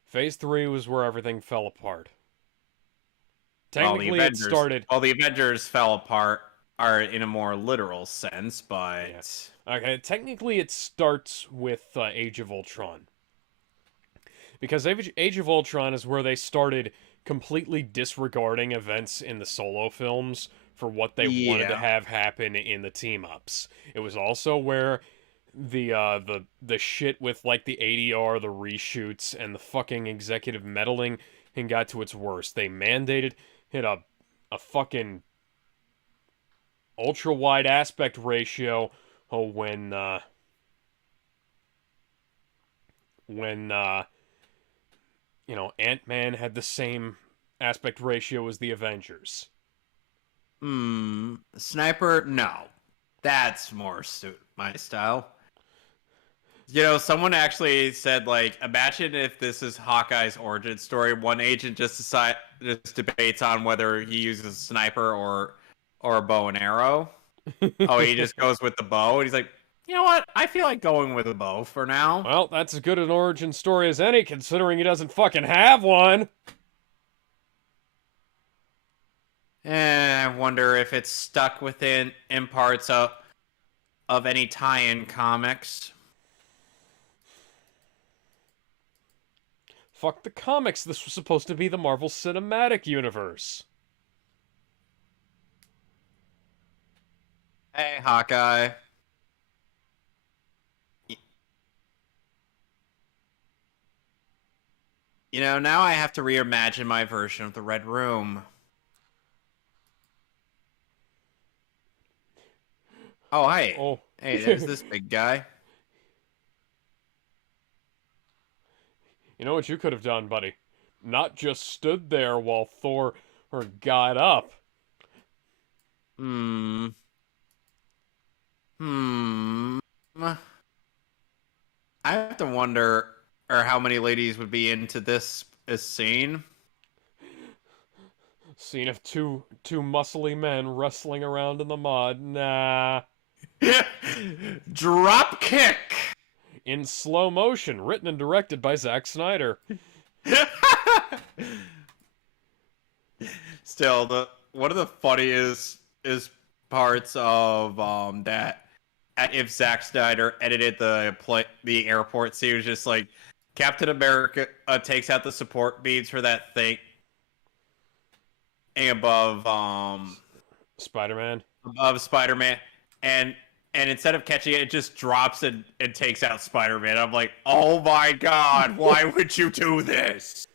Phase 3 was where everything fell apart. Technically, it started. Well, the Avengers fell apart are in a more literal sense, Yeah. but Okay, technically it starts with Age of Ultron. Because Age of Ultron is where they started completely disregarding events in the solo films for what they wanted to have happen in the team-ups. It was also where the shit with like the ADR, the reshoots, and the fucking executive meddling and got to its worst. They mandated hit a fucking ultra wide aspect ratio when Ant-Man had the same aspect ratio as the Avengers. Sniper, no. That's more suit my style. Someone actually said, like, imagine if this is Hawkeye's origin story. One agent just debates on whether he uses a sniper or a bow and arrow. Oh, he just goes with the bow, and he's like, you know what? I feel like going with a bow for now. Well, that's as good an origin story as any, considering he doesn't fucking have one. I wonder if it's stuck within in parts of any tie-in comics. Fuck the comics. This was supposed to be the Marvel Cinematic Universe. Hey, Hawkeye. Now I have to reimagine my version of the Red Room. Oh, hey. Oh. Hey, there's this big guy. You know what you could have done, buddy? Not just stood there while Thor got up. I have to wonder how many ladies would be into this scene. Scene of two muscly men wrestling around in the mud. Nah. Drop kick. In slow motion, written and directed by Zack Snyder. Still, one of the funniest parts of that, if Zack Snyder edited the airport scene, was just like Captain America takes out the support beams for that thing above Spider-Man. Above Spider-Man, and instead of catching it, it just drops and takes out Spider-Man. I'm like, oh my god, why would you do this?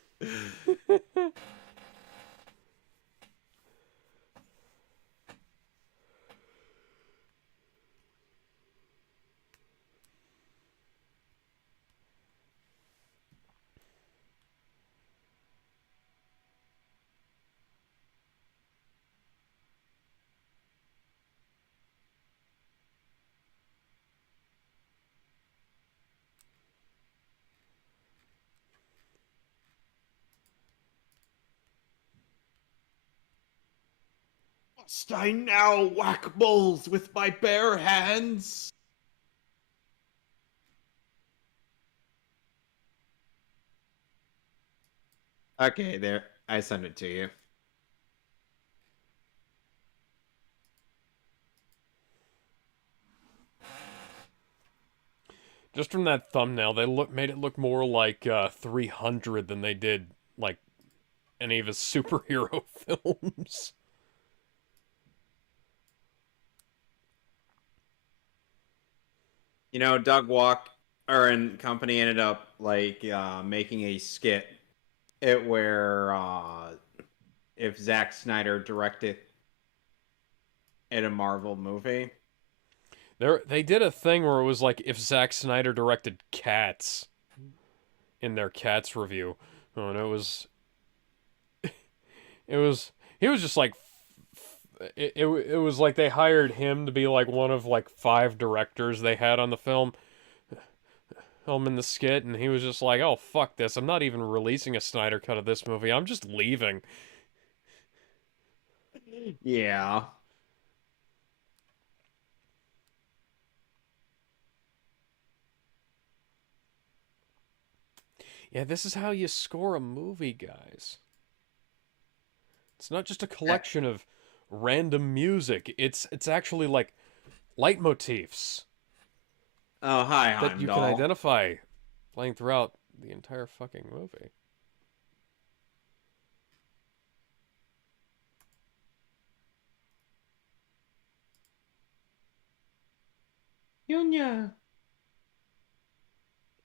Must I now whack bulls with my bare hands? Okay, there. I sent it to you. Just from that thumbnail, they made it look more like 300 than they did like any of his superhero films. You know, Doug Walk and company ended up like making a skit where if Zack Snyder directed in a Marvel movie. They did a thing where it was like if Zack Snyder directed Cats in their Cats review, and it was he was just like it was like they hired him to be like one of like 5 directors they had on the film in the skit, and he was just like, oh fuck this, I'm not even releasing a Snyder cut of this movie, I'm just leaving. Yeah. Yeah, this is how you score a movie, guys. It's not just a collection of random music. It's actually like leitmotifs Oh, hi, that you can Heimdall. identify playing throughout the entire fucking movie. Yunya.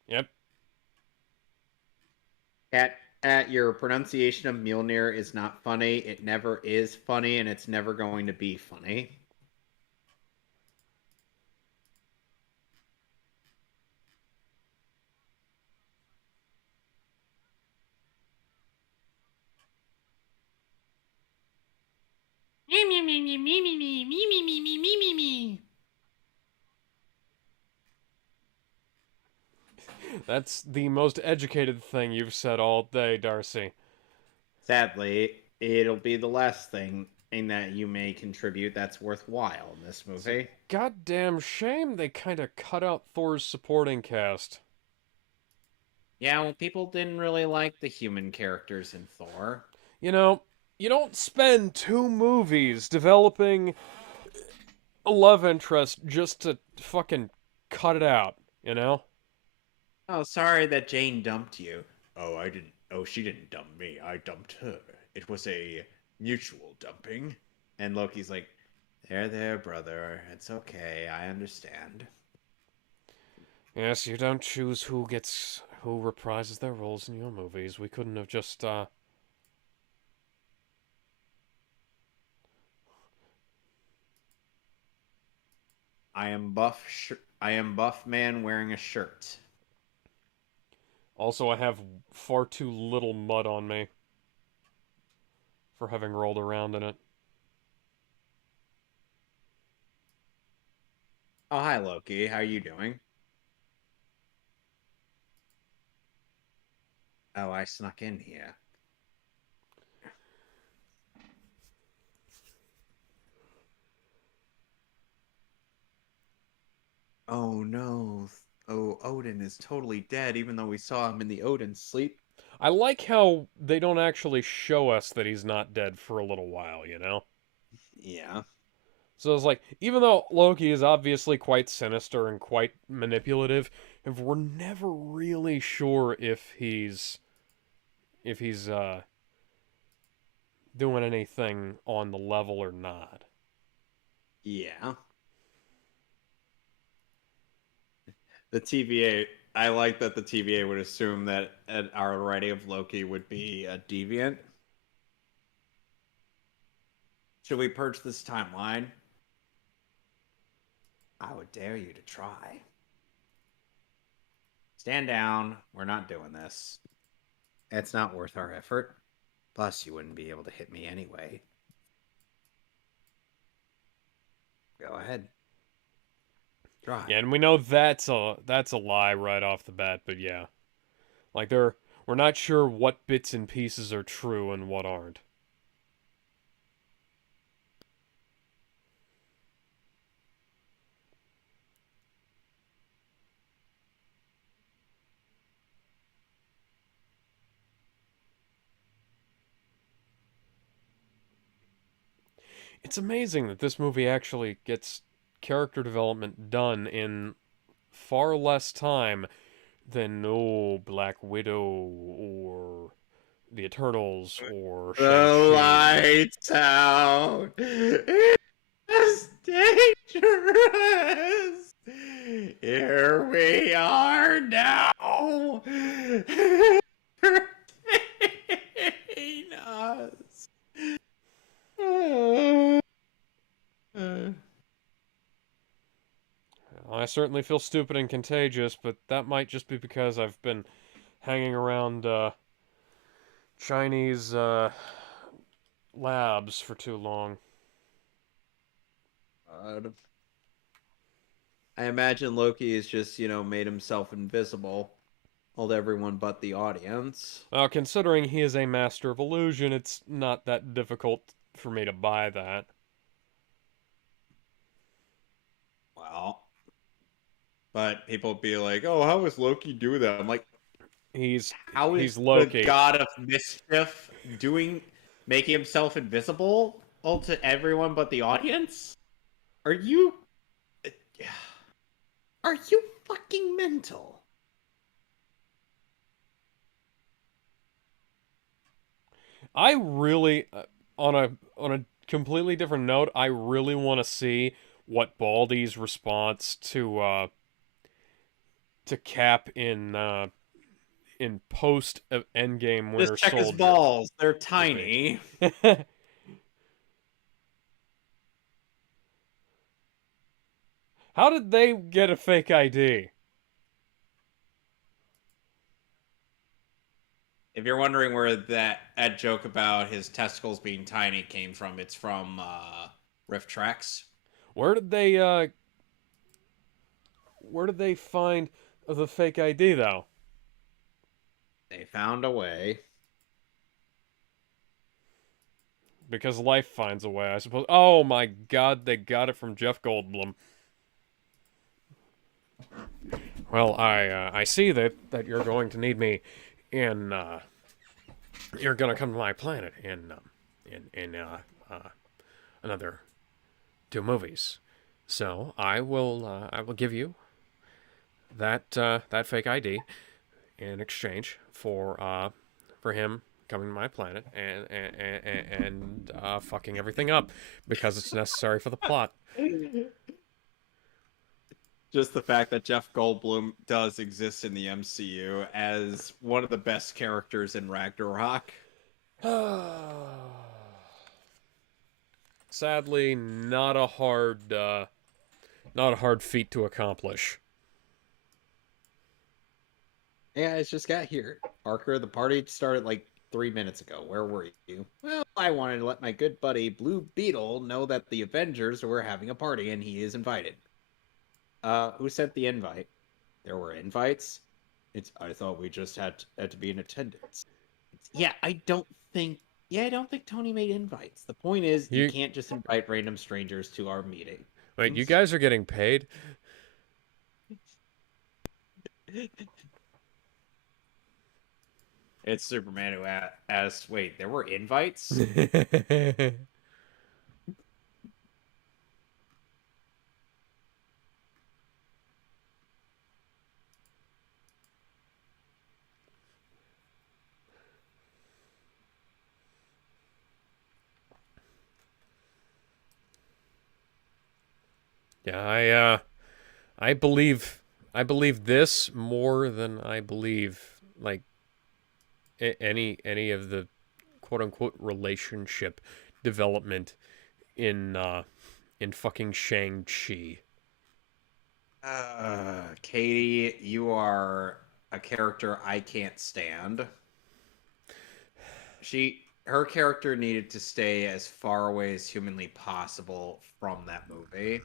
Yep. At your pronunciation of Mjolnir is not funny. It never is funny, and it's never going to be funny. Me me me me me me me me me me me me me me. That's the most educated thing you've said all day, Darcy. Sadly, it'll be the last thing in that you may contribute that's worthwhile in this It's a movie. goddamn shame they kind of cut out Thor's supporting cast. Yeah, well, people didn't really like the human characters in Thor. You know, you don't spend 2 movies developing a love interest just to fucking cut it out, you know? Oh, sorry that Jane dumped you. Oh, I didn't. Oh, she didn't dump me. I dumped her. It was a mutual dumping. And Loki's like, there, brother. It's okay. I understand. Yes, you don't choose who reprises their roles in your movies. We couldn't have just I am buff man wearing a shirt. Also, I have far too little mud on me for having rolled around in it. Oh, hi, Loki. How are you doing? Oh, I snuck in here. Oh no. Oh, Odin is totally dead, even though we saw him in the Odin sleep. I like how they don't actually show us that he's not dead for a little while, you know? Yeah. So it's like, even though Loki is obviously quite sinister and quite manipulative, if we're never really sure if he's doing anything on the level or not. Yeah. The TVA. I like that the TVA would assume that our writing of Loki would be a deviant. Should we purge this timeline? I would dare you to try. Stand down. We're not doing this. It's not worth our effort. Plus, you wouldn't be able to hit me anyway. Go ahead. Try. Yeah, and we know that's a lie right off the bat, but yeah. Like we're not sure what bits and pieces are true and what aren't. It's amazing that this movie actually gets character development done in far less time than Black Widow or the Eternals or The Shang-Chi. lights out. It's dangerous. Here we are now. Entertain us. I certainly feel stupid and contagious, but that might just be because I've been hanging around Chinese labs for too long. I imagine Loki has just, made himself invisible. Told everyone but the audience. Well, considering he is a master of illusion, it's not that difficult for me to buy that. Well, but people be like, "Oh, how does Loki do that?" I'm like, He's "How is Loki. the god of mischief making himself invisible to everyone but the audience? Are you fucking mental?" I really, on a completely different note, I really want to see what Baldy's response to Cap in post Endgame Winter Just check his Soldier. balls. They're tiny. How did they get a fake ID? If you're wondering where that joke about his testicles being tiny came from, it's from Riff Tracks. Where did they find the fake ID though? They found a way. Because life finds a way, I suppose. Oh my god, they got it from Jeff Goldblum. Well, I see that you're going to need me in you're gonna come to my planet in another 2 movies. So I will give you that fake ID in exchange for him coming to my planet and fucking everything up because it's necessary for the plot. Just the fact that Jeff Goldblum does exist in the MCU as one of the best characters in Ragnarok. Sadly, not a hard feat to accomplish. Yeah, it's just got here. Parker, the party started like 3 minutes ago. Where were you? Well, I wanted to let my good buddy Blue Beetle know that the Avengers were having a party and he is invited. Who sent the invite? There were invites. I thought we just had to be in attendance. I don't think Tony made invites. The point is, you can't just invite random strangers to our meeting. Wait, you guys are getting paid? It's Superman who asks, wait, there were invites? Yeah, I believe this more than I believe like any of the quote unquote relationship development in fucking Shang-Chi. Katie, you are a character I can't stand. Her character needed to stay as far away as humanly possible from that movie.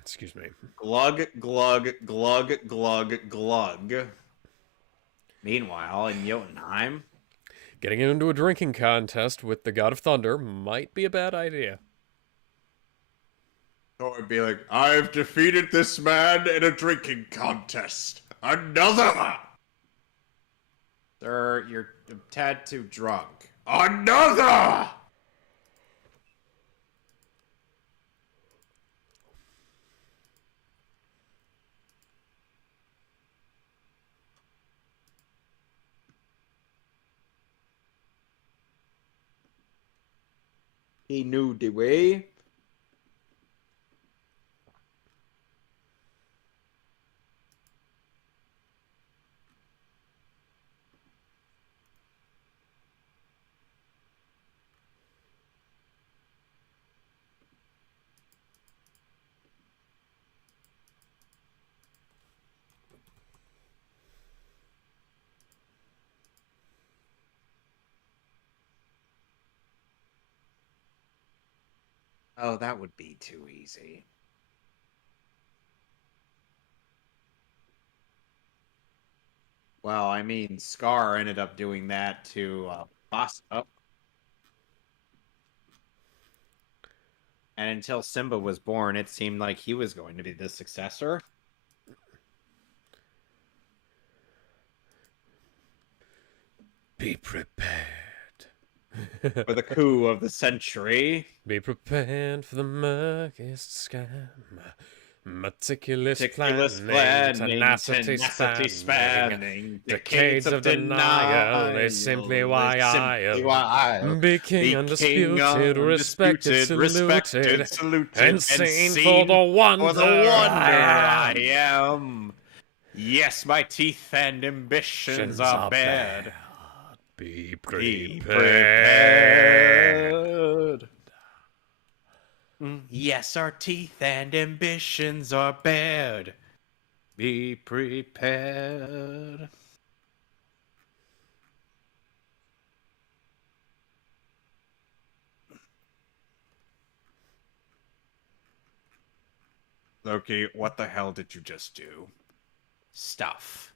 Excuse me. Glug, glug, glug, glug, glug. Meanwhile, in Jotunheim, getting into a drinking contest with the God of Thunder might be a bad idea. Or it'd be like, I've defeated this man in a drinking contest. Another! Sir, you're a tad too drunk. Another! He knew the way. Oh, that would be too easy. Well, I mean, Scar ended up doing that to Boss Up. And until Simba was born, it seemed like he was going to be the successor. Be prepared. For the coup of the century. Be prepared for the murkiest scam. Meticulous Meticulous planning, planning, tenacity spanning, decades of denial is simply why I'll be king undisputed, respected, saluted, and seen for the wonder I am. Yes, my teeth and ambitions are bared. Be Be prepared. prepared. Yes, our teeth and ambitions are bared. Be prepared. Loki, what the hell did you just do? Stuff.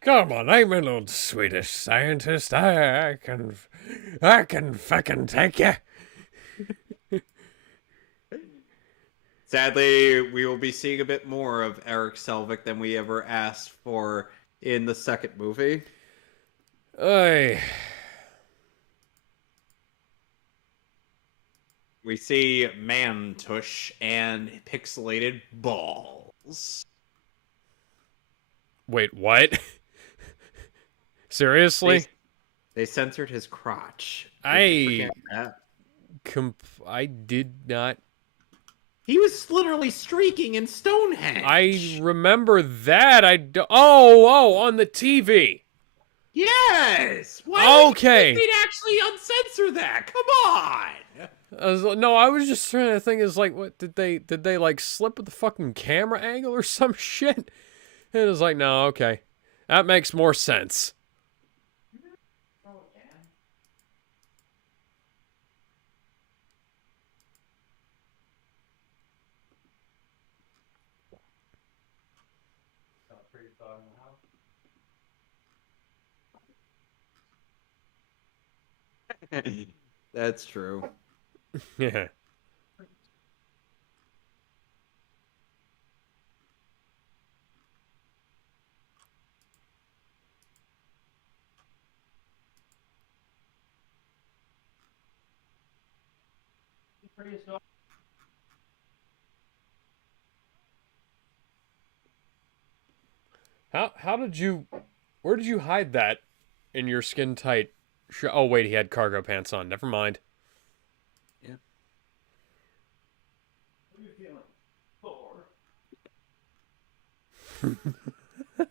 Come on, I'm a little Swedish scientist. I can fucking take you. Sadly, we will be seeing a bit more of Eric Selvig than we ever asked for in the second movie. Oy. We see Mantush and pixelated balls. Wait, what? Seriously? They censored his crotch. I did not. He was literally streaking in Stonehenge. I remember that. Oh, on the TV. Yes. Why Okay. They'd actually uncensor that. Come on. No, I was just trying to think. Is like, what did they like slip with the fucking camera angle or some shit? And it was like, no, okay, that makes more sense. That's true. Yeah. How did you? Where did you hide that in your skin tight? Oh wait, he had cargo pants on. Never mind. Yeah. What are you feeling,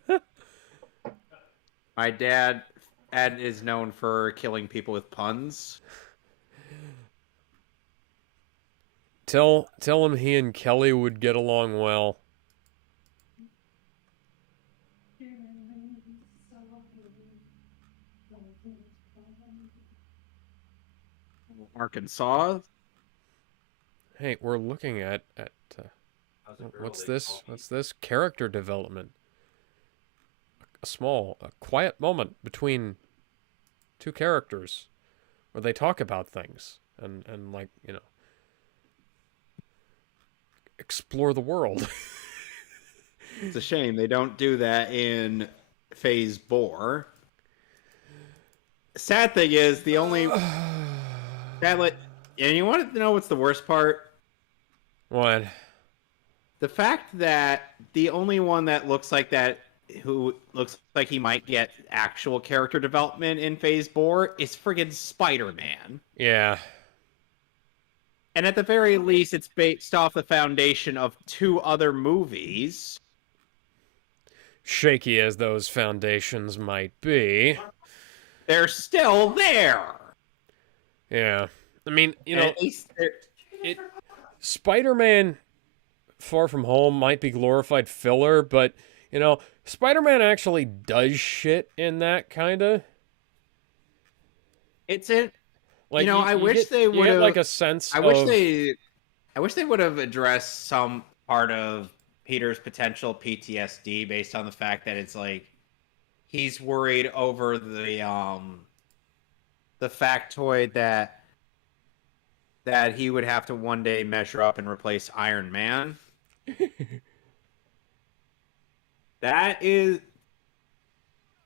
Thor? My dad is known for killing people with puns. Tell him he and Kelly would get along well. Arkansas. Hey, we're looking at what's this? What's this? Character development. a quiet moment between two characters where they talk about things and like, explore the world. It's a shame they don't do that in Phase 4. Sad thing is, the only... and you want to know what's the worst part? What? The fact that the only one that looks like that, who looks like he might get actual character development in Phase 4, is friggin' Spider-Man. Yeah. And at the very least, it's based off the foundation of 2 other movies. Shaky as those foundations might be. They're still there! Yeah. I mean, At least Spider-Man Far From Home might be glorified filler, but, Spider-Man actually does shit in that, kinda. it's it. Like, I wish they would have... like, a sense I wish they would have addressed some part of Peter's potential PTSD based on the fact that it's like he's worried over the factoid that he would have to one day measure up and replace Iron Man. That is...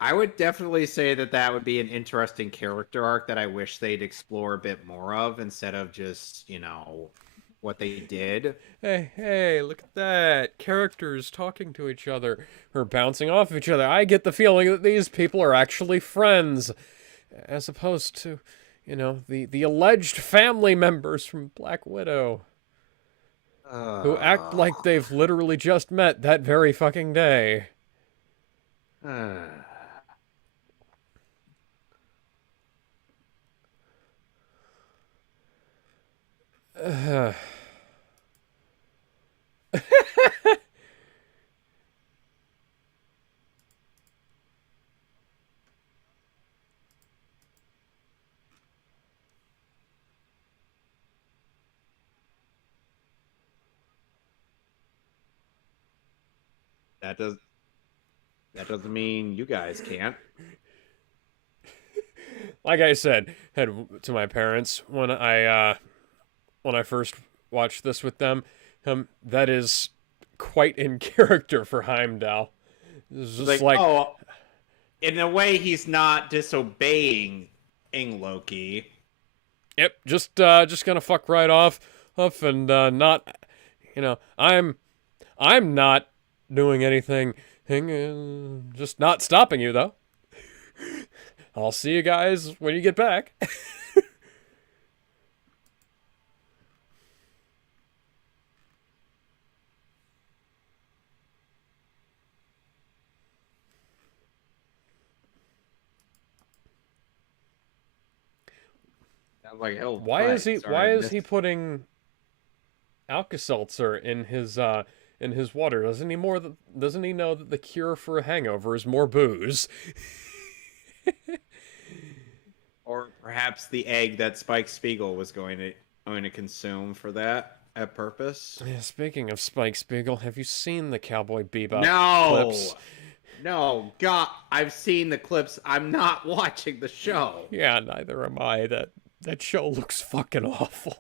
I would definitely say that would be an interesting character arc that I wish they'd explore a bit more of instead of just, what they did. Hey, look at that. Characters talking to each other or bouncing off each other. I get the feeling that these people are actually friends, as opposed to, the alleged family members from Black Widow, who act like they've literally just met that very fucking day. That doesn't mean you guys can't. Like I said, to my parents when I first watched this with them, that is quite in character for Heimdall. It's just oh, in a way, he's not disobeying Loki. Yep, just gonna fuck right off, and not, I'm not doing anything, just not stopping you though. I'll see you guys when you get back. Sounds like hell. Why is he putting Alka-Seltzer in his water? Doesn't he know that the cure for a hangover is more booze? Or perhaps the egg that Spike Spiegel was going to consume for that at purpose. Yeah, speaking of Spike Spiegel, have you seen the Cowboy Bebop clips? No, God, I've seen the clips. I'm not watching the show. Yeah, neither am I. That show looks fucking awful.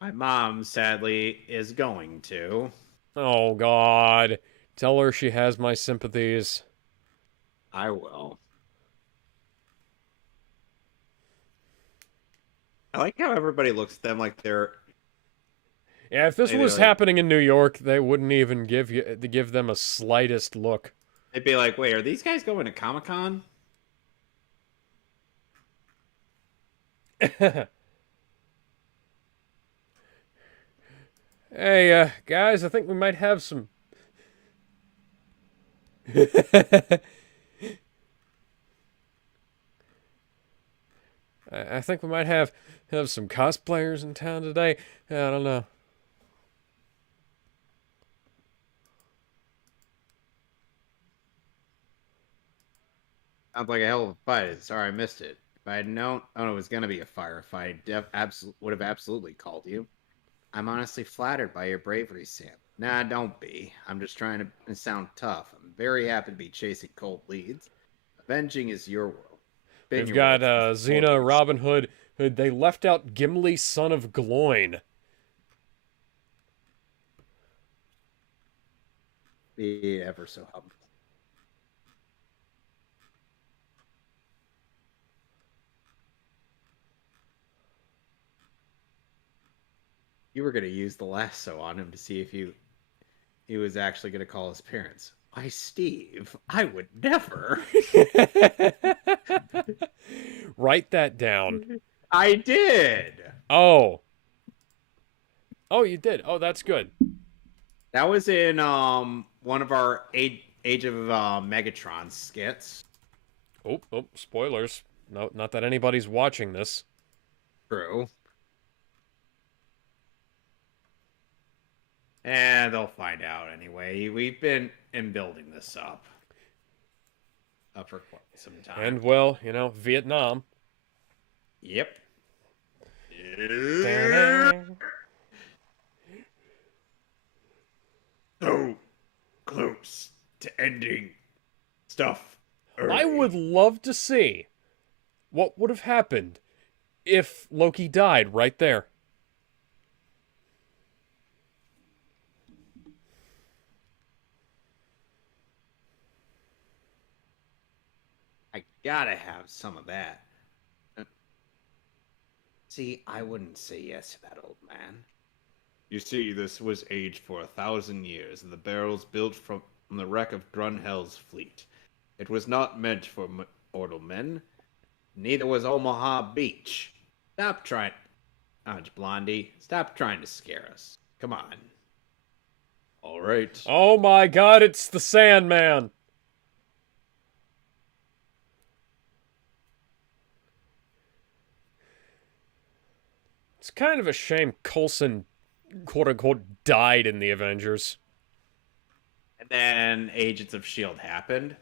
My mom, sadly, is going to. Oh, God. Tell her she has my sympathies. I will. I like how everybody looks at them like they're... Yeah, if this was happening in New York, they wouldn't even give them a slightest look. They'd be like, wait, are these guys going to Comic-Con? Hey, guys, I think we might have some... I think we might have some cosplayers in town today. I don't know. Sounds like a hell of a fight. Sorry, I missed it. If I had known it was going to be a firefight, would have absolutely called you. I'm honestly flattered by your bravery, Sam. Nah, don't be. I'm just trying to sound tough. I'm very happy to be chasing cold leads. Avenging is your world. Been We've your got world since the Xena, 40s. Robin Hood. They left out Gimli, son of Gloin. Be ever so humble. You were going to use the lasso on him to see if he was actually going to call his parents. Why, Steve, I would never. Write that down. I did. Oh. Oh, you did. Oh, that's good. That was in one of our Age of Megatron skits. Oh, spoilers. No, not that anybody's watching this. True. And they'll find out anyway. We've been building this up for quite some time. And, well, Vietnam. Yep. So close to ending stuff early. I would love to see what would have happened if Loki died right there. I gotta have some of that. See, I wouldn't say yes to that old man. You see, this was aged for 1,000 years, and the barrels built from the wreck of Grunhell's fleet. It was not meant for mortal men. Neither was Omaha Beach. Stop trying... Blondie, stop trying to scare us. Come on. All right. Oh my god, it's the Sandman! It's kind of a shame Coulson, quote-unquote, died in the Avengers. And then Agents of S.H.I.E.L.D. happened.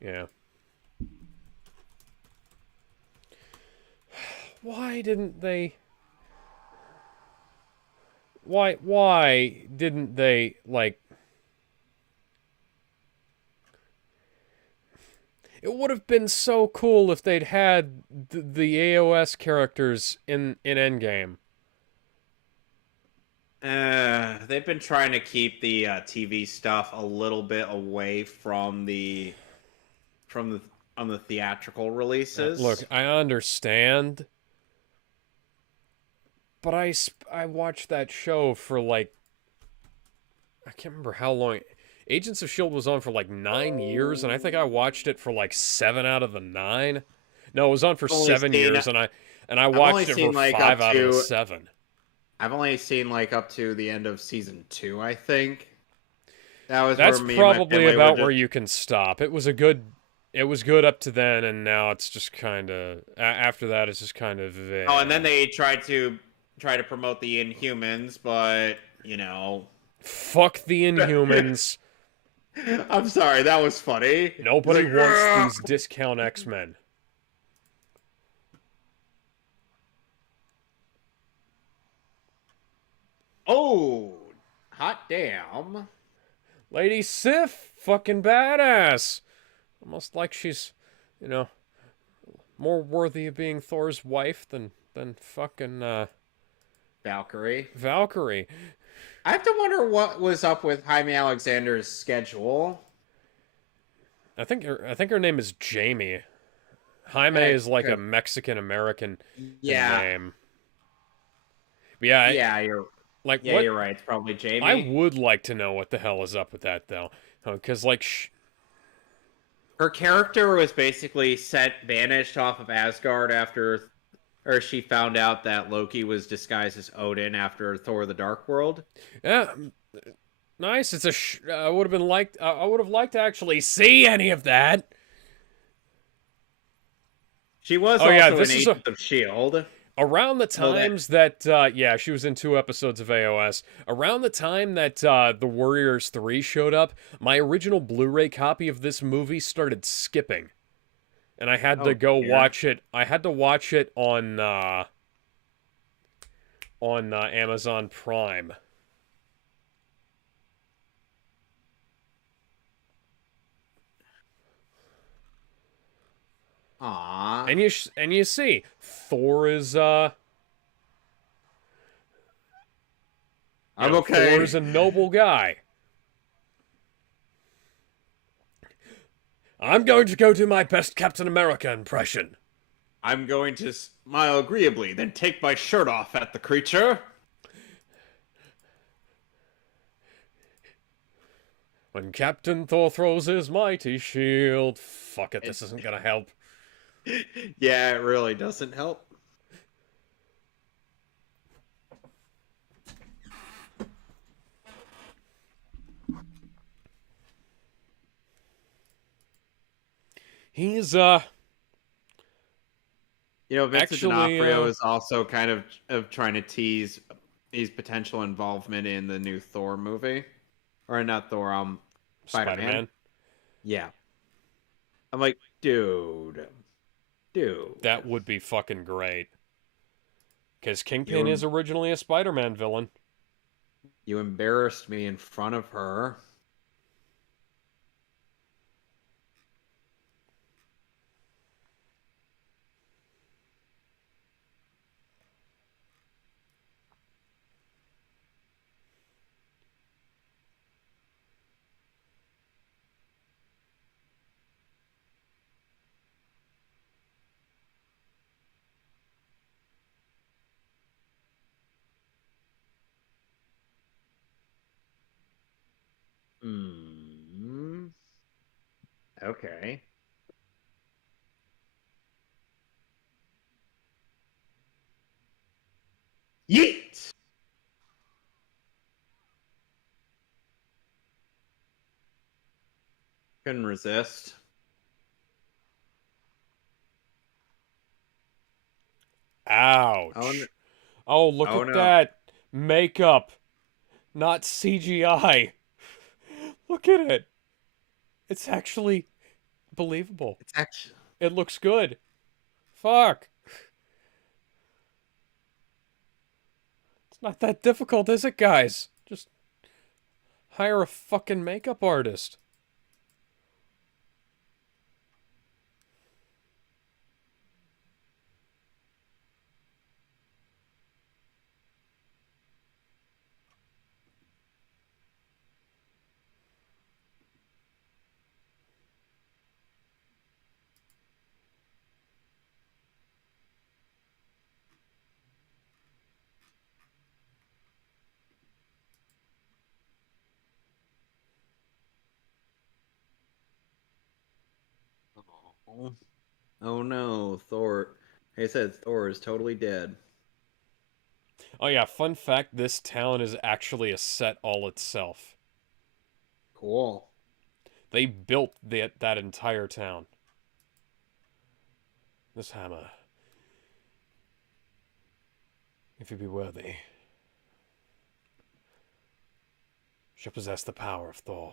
Yeah. Why didn't they... Why didn't they, like... It would have been so cool if they'd had the AOS characters in Endgame. They've been trying to keep the TV stuff a little bit away from the theatrical releases. Look, I understand, but I watched that show for like, I can't remember how long. Agents of S.H.I.E.L.D. was on for like 9 years, and I think I watched it for like 7 out of the 9. No, it was on for 7 years, and I watched it for like 5 out of the 7. I've only seen like up to the end of season 2, I think. That's probably and my family about were where you can stop. It was good up to then, and now it's just kind of after that it's just kind of. Oh, and then they tried to promote the Inhumans, but fuck the Inhumans. I'm sorry, that was funny. Nobody wants these discount X-Men. Oh, hot damn. Lady Sif, fucking badass. Almost like she's, more worthy of being Thor's wife than fucking Valkyrie. I have to wonder what was up with Jaime Alexander's schedule. I think her name is Jamie. Jaime is like a Mexican American name. But yeah, you're you're right. It's probably Jamie. I would like to know what the hell is up with that though, because her character was basically banished off of Asgard after. Or she found out that Loki was disguised as Odin after Thor: The Dark World. Yeah, nice. It's I would have liked to actually see any of that. She was also an Agent of S.H.I.E.L.D. Around the times that she was in 2 episodes of AOS. Around the time that The Warriors 3 showed up, my original Blu-ray copy of this movie started skipping. And I had to go watch it. I had to watch it on Amazon Prime. Aww. And you see, Thor is I'm okay. Thor is a noble guy. I'm going to go do my best Captain America impression. I'm going to smile agreeably, then take my shirt off at the creature. When Captain Thor throws his mighty shield. Fuck it, this isn't gonna help. Yeah, it really doesn't help. He's, You know, Vincent Actually, D'Onofrio is also kind of trying to tease his potential involvement in the new Thor movie. Or not Thor, Spider-Man. Spider-Man. Yeah. I'm like, dude. That would be fucking great. Because Kingpin is originally a Spider-Man villain. You embarrassed me in front of her. Hmm. Okay. Yeet! Couldn't resist. Ouch. Oh, no. Oh, look Oh, at no. that. Makeup. Not CGI. Look at it. It's actually believable. It's actually... It looks good. Fuck. It's not that difficult, is it, guys? Just hire a fucking makeup artist. Oh no, Thor. Like I said, Thor is totally dead. Oh yeah, fun fact, this town is actually a set all itself. Cool. They built that entire town. This hammer, if you be worthy, shall possess the power of Thor.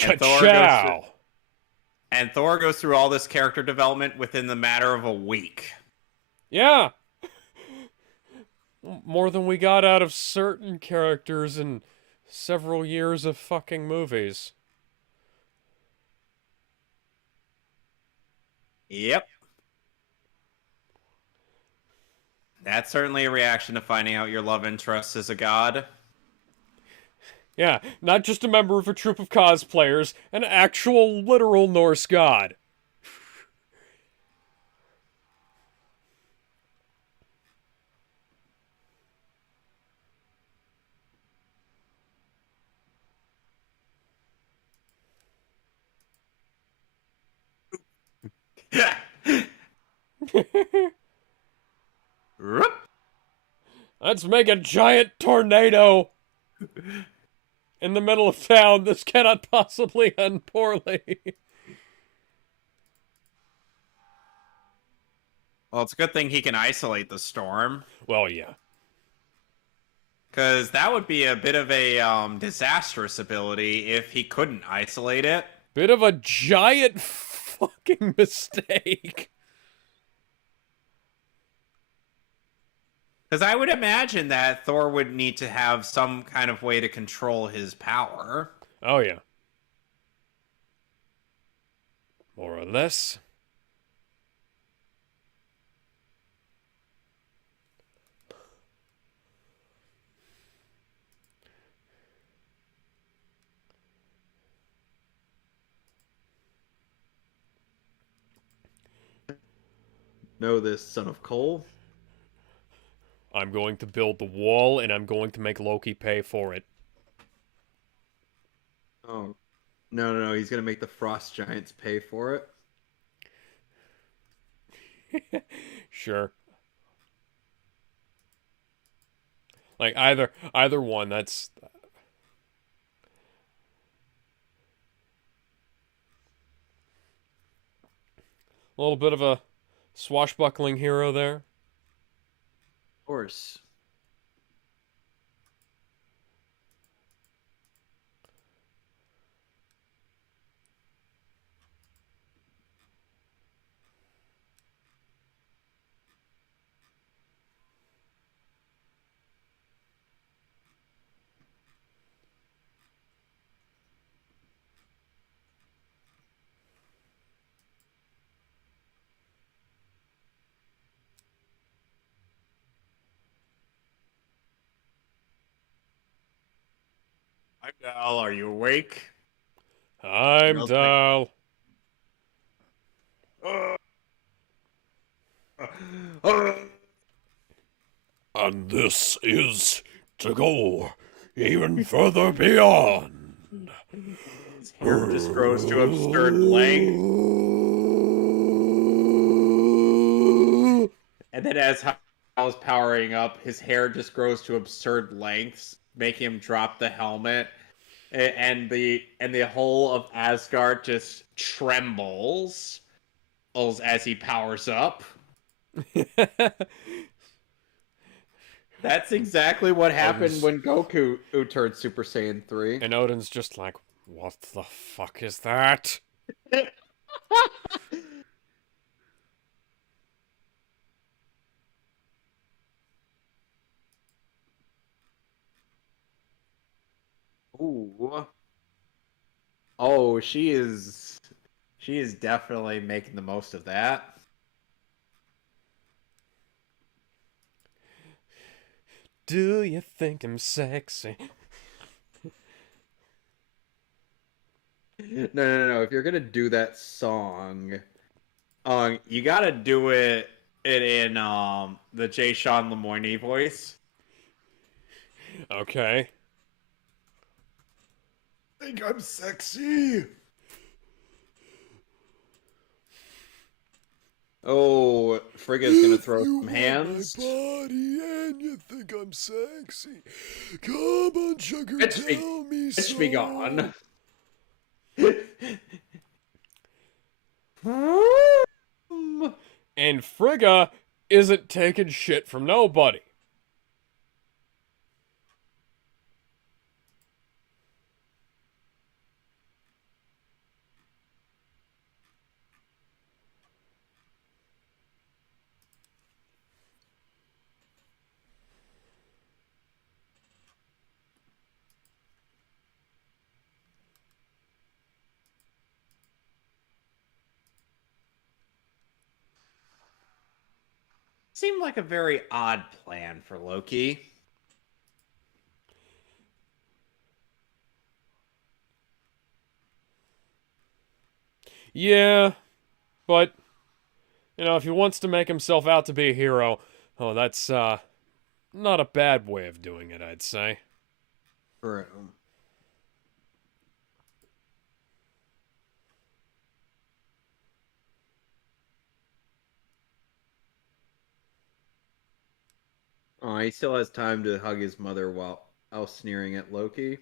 And Thor goes through, Ka-chow! And Thor goes through all this character development within the matter of a week. Yeah! More than we got out of certain characters in several years of fucking movies. Yep. That's certainly a reaction to finding out your love interest is a god. Yeah, not just a member of a troupe of cosplayers, an actual literal Norse god. Let's make a giant tornado in the middle of town. This cannot possibly end poorly. Well, it's a good thing he can isolate the storm, Well, yeah. because that would be a bit of a disastrous ability if he couldn't isolate it. Bit of a giant fucking mistake. Because I would imagine that Thor would need to have some kind of way to control his power. Oh, yeah. More or less. Know this, son of Cole? I'm going to build the wall, and I'm going to make Loki pay for it. Oh, no. He's gonna make the frost giants pay for it. Sure. Like, either one, that's... A little bit of a swashbuckling hero there. Of course. Hi, Dal. Are you awake? I'm Smells Dal. And this is to go even further beyond. His hair just grows to absurd length. And then as Hal's powering up, his hair just grows to absurd lengths, making him drop the helmet. And the whole of Asgard just trembles as he powers up. That's exactly what happened when Goku turned Super Saiyan 3. And Odin's just like, what the fuck is that? Ooh. Oh, she is definitely making the most of that. Do you think I'm sexy? No. If you're gonna do that song, you gotta do it in the Jay Sean Lemoyne voice. Okay. Think I'm sexy. Oh, Frigga's gonna throw some hands. My body and you think I'm sexy. Come on, sugar, Bitch be- tell me so. Bitch be gone. And Frigga isn't taking shit from nobody. Seemed like a very odd plan for Loki. Yeah, but, you know, if he wants to make himself out to be a hero, oh, that's, not a bad way of doing it, I'd say. True. Oh, he still has time to hug his mother while sneering at Loki.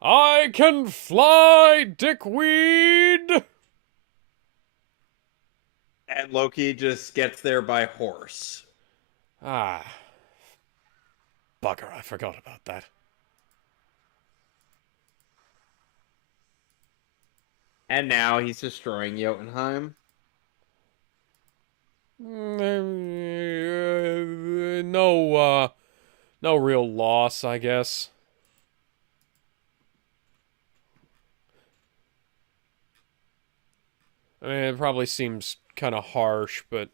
I can fly, dickweed! And Loki just gets there by horse. Ah. Bugger, I forgot about that. And now he's destroying Jotunheim. No real loss, I guess. I mean, it probably seems kind of harsh, but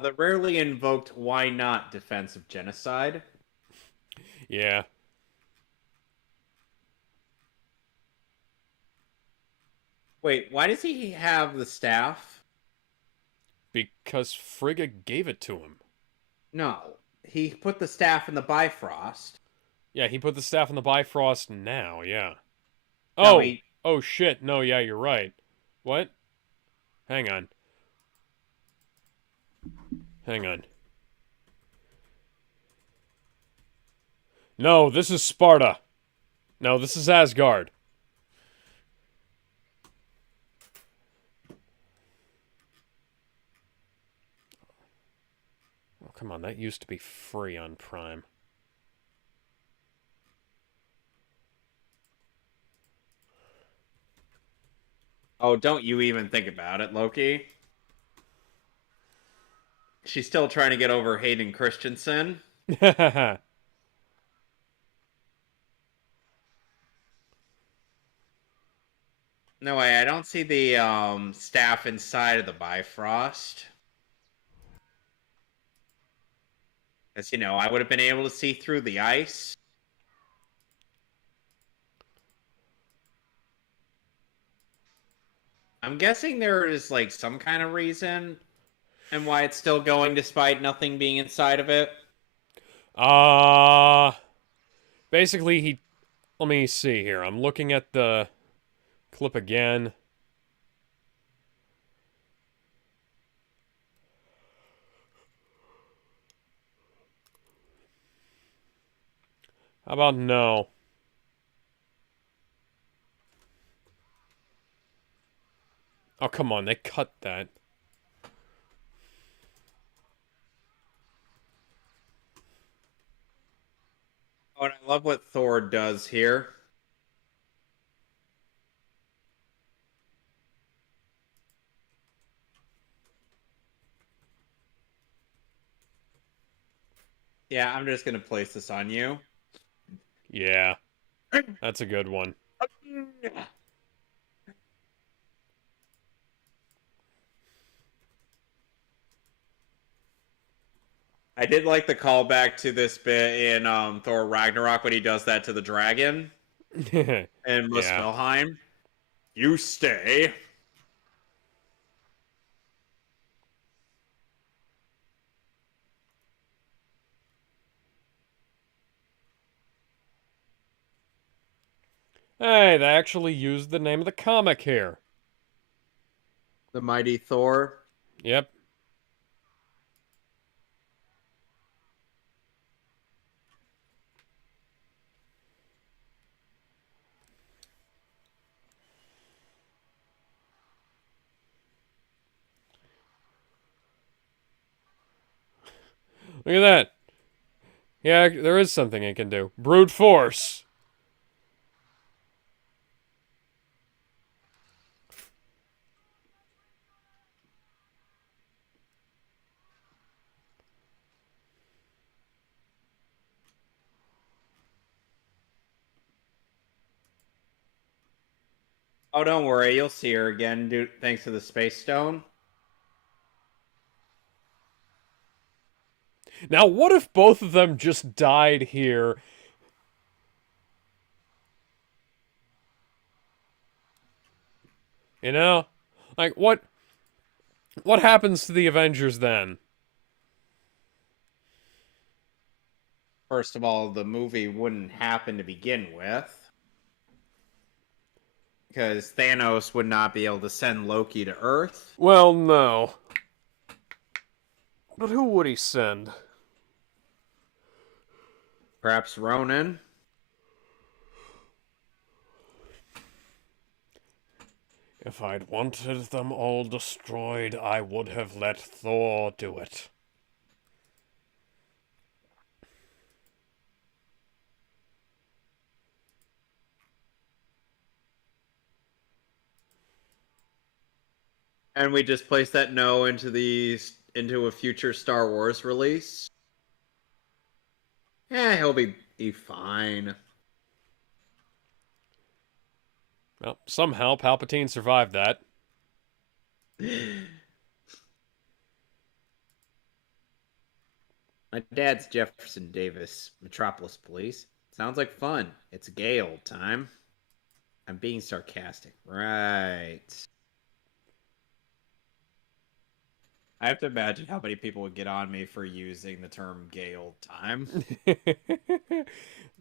The rarely invoked why not defense of genocide. yeah. Wait, why does he have the staff? Because Frigga gave it to him. No, he put the staff in the Bifrost. Yeah, he put the staff in the Bifrost now, yeah. No, Oh! Oh shit, no, yeah, you're right. What? Hang on. Hang on. No, this is Sparta. No, this is Asgard. Oh, come on, that used to be free on Prime. Oh, don't you even think about it, Loki. She's still trying to get over Hayden Christensen. No way, I don't see the staff inside of the Bifrost. As you know, I would have been able to see through the ice. I'm guessing there is like some kind of reason and why it's still going despite nothing being inside of it. Uh, basically, let me see here. I'm looking at the clip again. How about no? Oh, come on, they cut that. Oh, and I love what Thor does here. Yeah, I'm just gonna place this on you. Yeah, that's a good one. I did like the callback to this bit in Thor Ragnarok when he does that to the dragon in Yeah. Muspelheim. You stay. Hey, they actually used the name of the comic here. The mighty Thor. Yep. Look at that. Yeah, there is something it can do. Brute force. Oh, don't worry, you'll see her again, dude. Thanks to the space stone. Now, what if both of them just died here? You know? Like, what happens to the Avengers then? First of all, the movie wouldn't happen to begin with, because Thanos would not be able to send Loki to Earth. Well, no. But who would he send? Perhaps Ronan. If I'd wanted them all destroyed, I would have let Thor do it. And we just place that no into a future Star Wars release. Yeah, he'll be fine. Well, somehow Palpatine survived that. My dad's Jefferson Davis, Metropolis Police. Sounds like fun. It's Gale time. I'm being sarcastic. Right. I have to imagine how many people would get on me for using the term Gale time.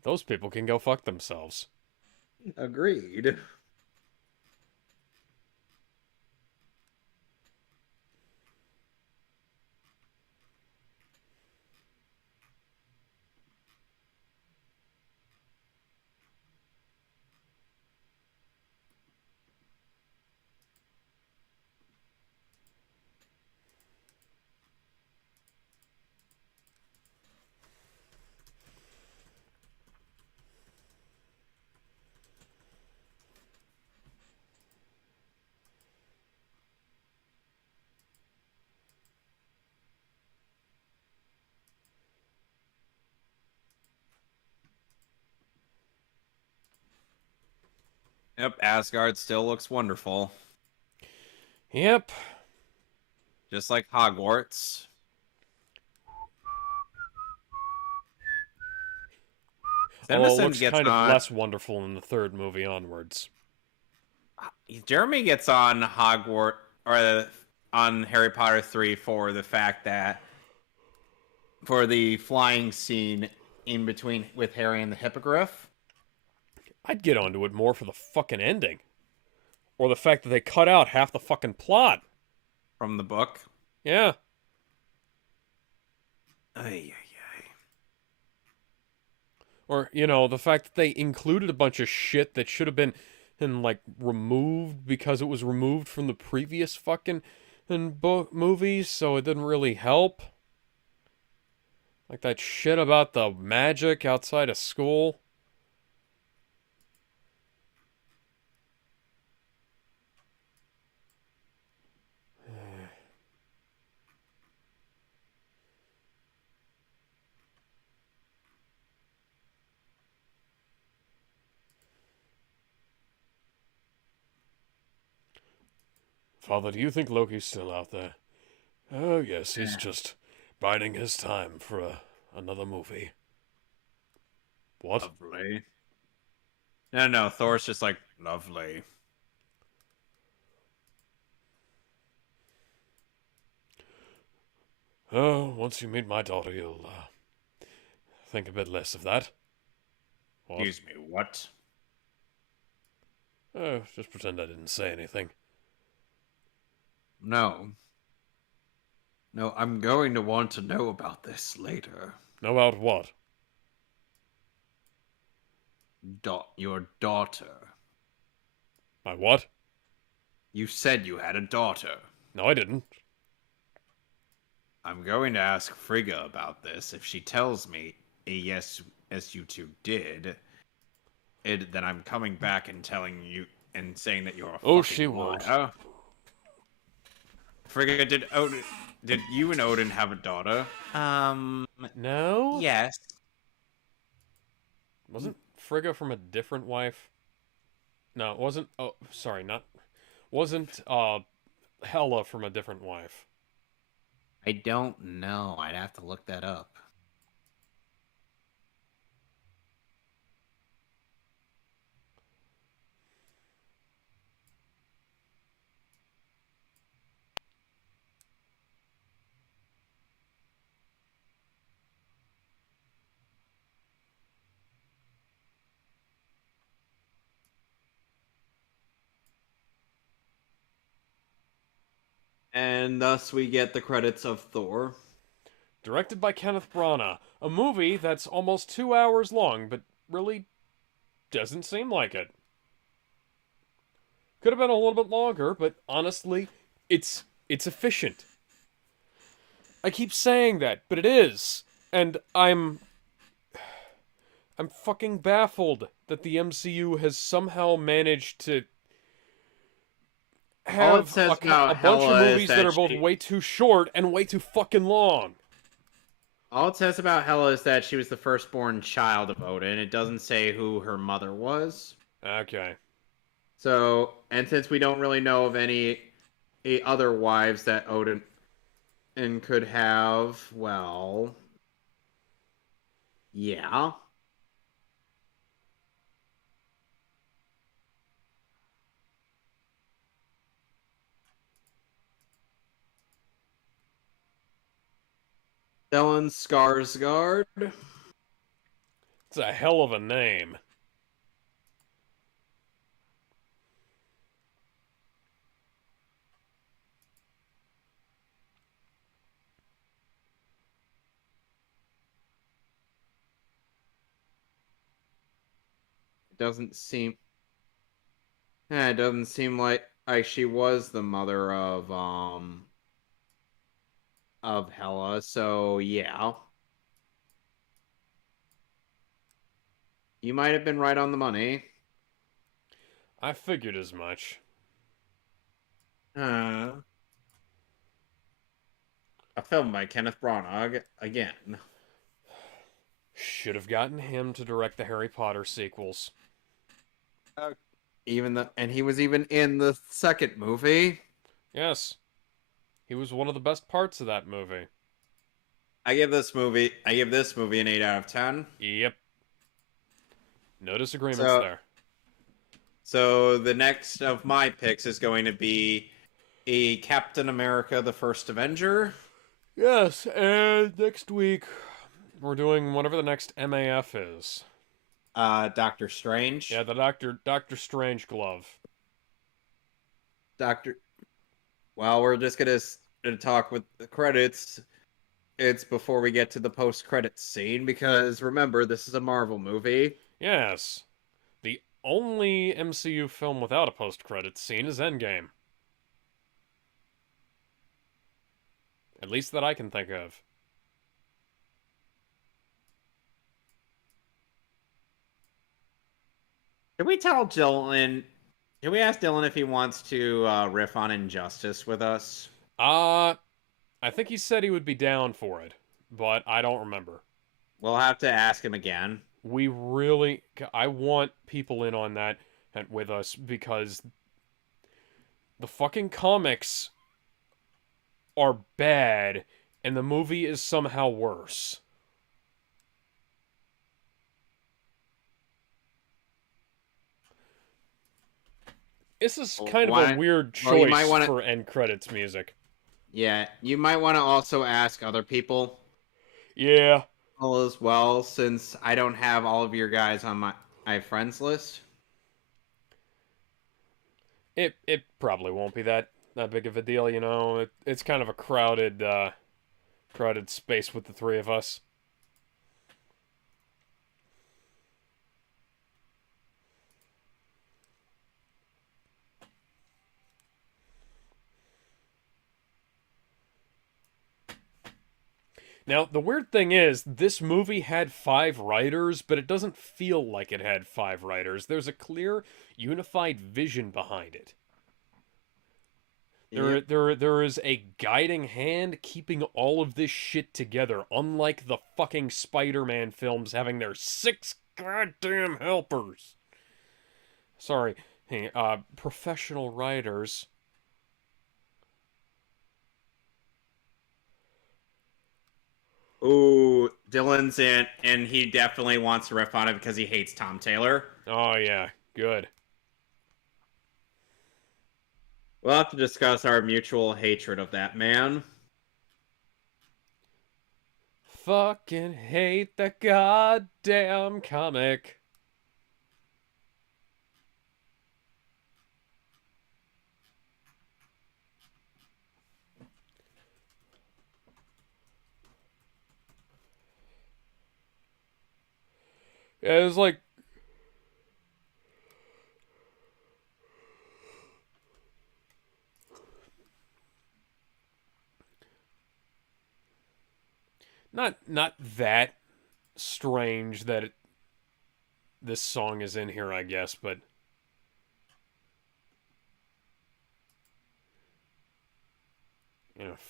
Those people can go fuck themselves. Agreed. Yep, Asgard still looks wonderful. Yep. Just like Hogwarts. Although it looks kind of less wonderful in the third movie onwards. Jeremy gets on Hogwarts or on Harry Potter 3 for the fact that for the flying scene in between with Harry and the Hippogriff. I'd get onto it more for the fucking ending. Or the fact that they cut out half the fucking plot. From the book. Yeah. Ay. Or, you know, the fact that they included a bunch of shit that should have been, like, removed because it was removed from the previous fucking movies, so it didn't really help. Like that shit about the magic outside of school. Father, do you think Loki's still out there? Oh, yes, he's just biding his time for another movie. What? Lovely. No, Thor's just like, lovely. Oh, once you meet my daughter, you'll think a bit less of that. What? Excuse me, what? Oh, just pretend I didn't say anything. No, I'm going to want to know about this later. Know about what? Your daughter. My what? You said you had a daughter. No, I didn't. I'm going to ask Frigga about this. If she tells me a yes, as you two did, then I'm coming back and telling you and saying that you're a Oh, fucking she won't. liar. Frigga, did you and Odin have a daughter? No? Yes. Wasn't Frigga from a different wife? No, it wasn't. Oh, sorry, not. Wasn't Hela from A Different Wife. I don't know. I'd have to look that up. And thus we get the credits of Thor. Directed by Kenneth Branagh. A movie that's almost 2 hours long, but really doesn't seem like it. Could have been a little bit longer, but honestly, it's efficient. I keep saying that, but it is. And I'm fucking baffled that the MCU has somehow managed to All it have says a about bunch of Hela is movies that that are both she- way too short and way too fucking long. All it says about Hela is that she was the firstborn child of Odin. It doesn't say who her mother was. Okay. So, and since we don't really know of any other wives that Odin could have, well, yeah. Stellan Skarsgård. It's a hell of a name. Doesn't seem. It doesn't seem like she was the mother of Hela. So yeah, you might have been right on the money. I figured as much. A film by Kenneth Branagh again. Should have gotten him to direct the Harry Potter sequels. And he was even in the second movie. Yes. He was one of the best parts of that movie. I give this movie an 8 out of 10. Yep. No disagreements So- there. So the next of my picks is going to be a Captain America: The First Avenger. Yes, and next week we're doing whatever the next MAF is. Doctor Strange. Yeah, the Doctor Strange glove. Doctor. Well, we're just gonna talk with the credits. It's before we get to the post-credits scene because remember, this is a Marvel movie. Yes. The only MCU film without a post-credits scene is Endgame. At least that I can think of. Can we tell Dylan? Can we ask Dylan if he wants to riff on Injustice with us? I think he said he would be down for it, but I don't remember. We'll have to ask him again. I want people in on that and with us because the fucking comics are bad and the movie is somehow worse. This is kind of a weird well, you choice might wanna- for end credits music. Yeah, you might want to also ask other people Yeah. as well, since I don't have all of your guys on my friends list. It probably won't be that big of a deal, you know. It's kind of a crowded space with the three of us. Now, the weird thing is, this movie had 5 writers, but it doesn't feel like it had 5 writers. There's a clear, unified vision behind it. There is a guiding hand keeping all of this shit together, unlike the fucking Spider-Man films having their 6 goddamn helpers. Sorry, Hey, professional writers. Ooh, Dylan's in, and he definitely wants to riff on it because he hates Tom Taylor. Oh, yeah. Good. We'll have to discuss our mutual hatred of that man. Fucking hate that goddamn comic. Yeah, it was like not that strange that this song is in here, I guess, but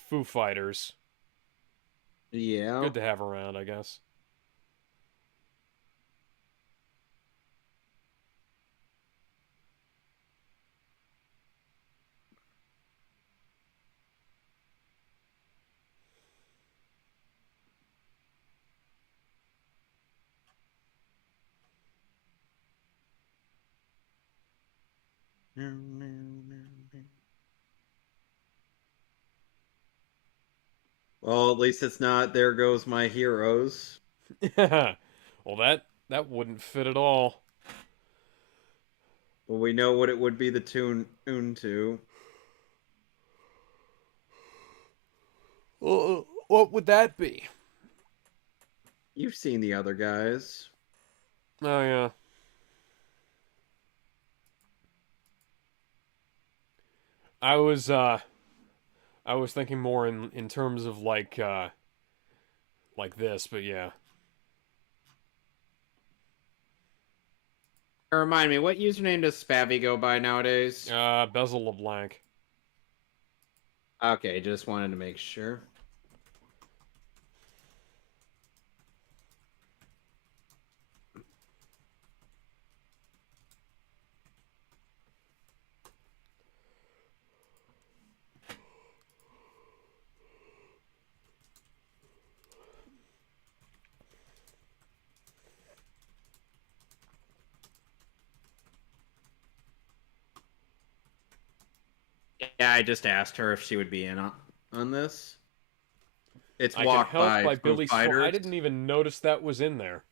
Foo Fighters, Yeah. good to have around, I guess. Well, at least it's not There Goes My Heroes. Well, that wouldn't fit at all. Well, we know what it would be the tune to. Well, what would that be? You've seen the other guys. Oh yeah. I was uh I was thinking more in terms of like this, but yeah. Remind me, what username does Spavvy go by nowadays? Bezel LeBlanc. Okay, just wanted to make sure. Yeah, I just asked her if she would be in on this. It's I Can Walk Help by by Foo Billy Swan. I Fighters. didn't even notice that was in there.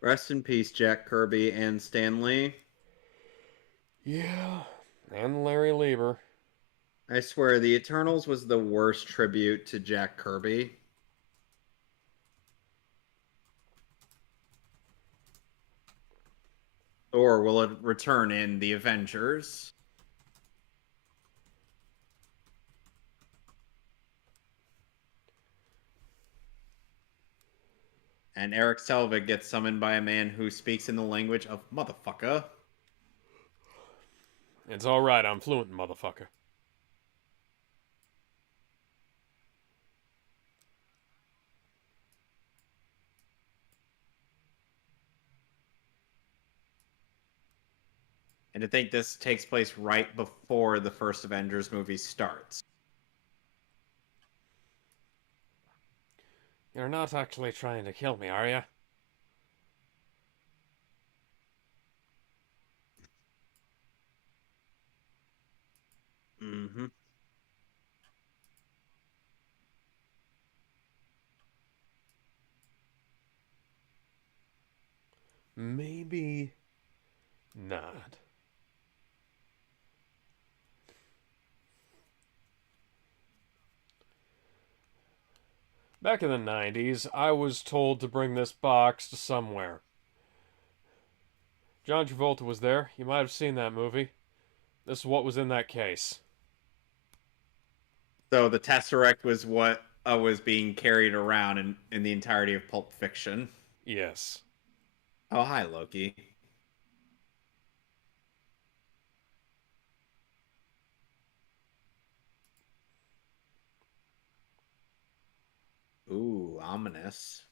Rest in peace, Jack Kirby and Stan Lee. Yeah, and Larry Lieber. I swear, the Eternals was the worst tribute to Jack Kirby. Thor will it return in the Avengers. And Eric Selvig gets summoned by a man who speaks in the language of motherfucker. It's all right. I'm fluent, motherfucker. And I think this takes place right before the first Avengers movie starts. You're not actually trying to kill me, are you? Mm-hmm. Maybe not. Back in the 90s, I was told to bring this box to somewhere. John Travolta was there. You might have seen that movie. This is what was in that case. So the Tesseract was what was being carried around in the entirety of Pulp Fiction. Yes. Oh, hi, Loki. Ooh, ominous.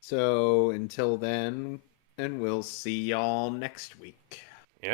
So until then, and we'll see y'all next week.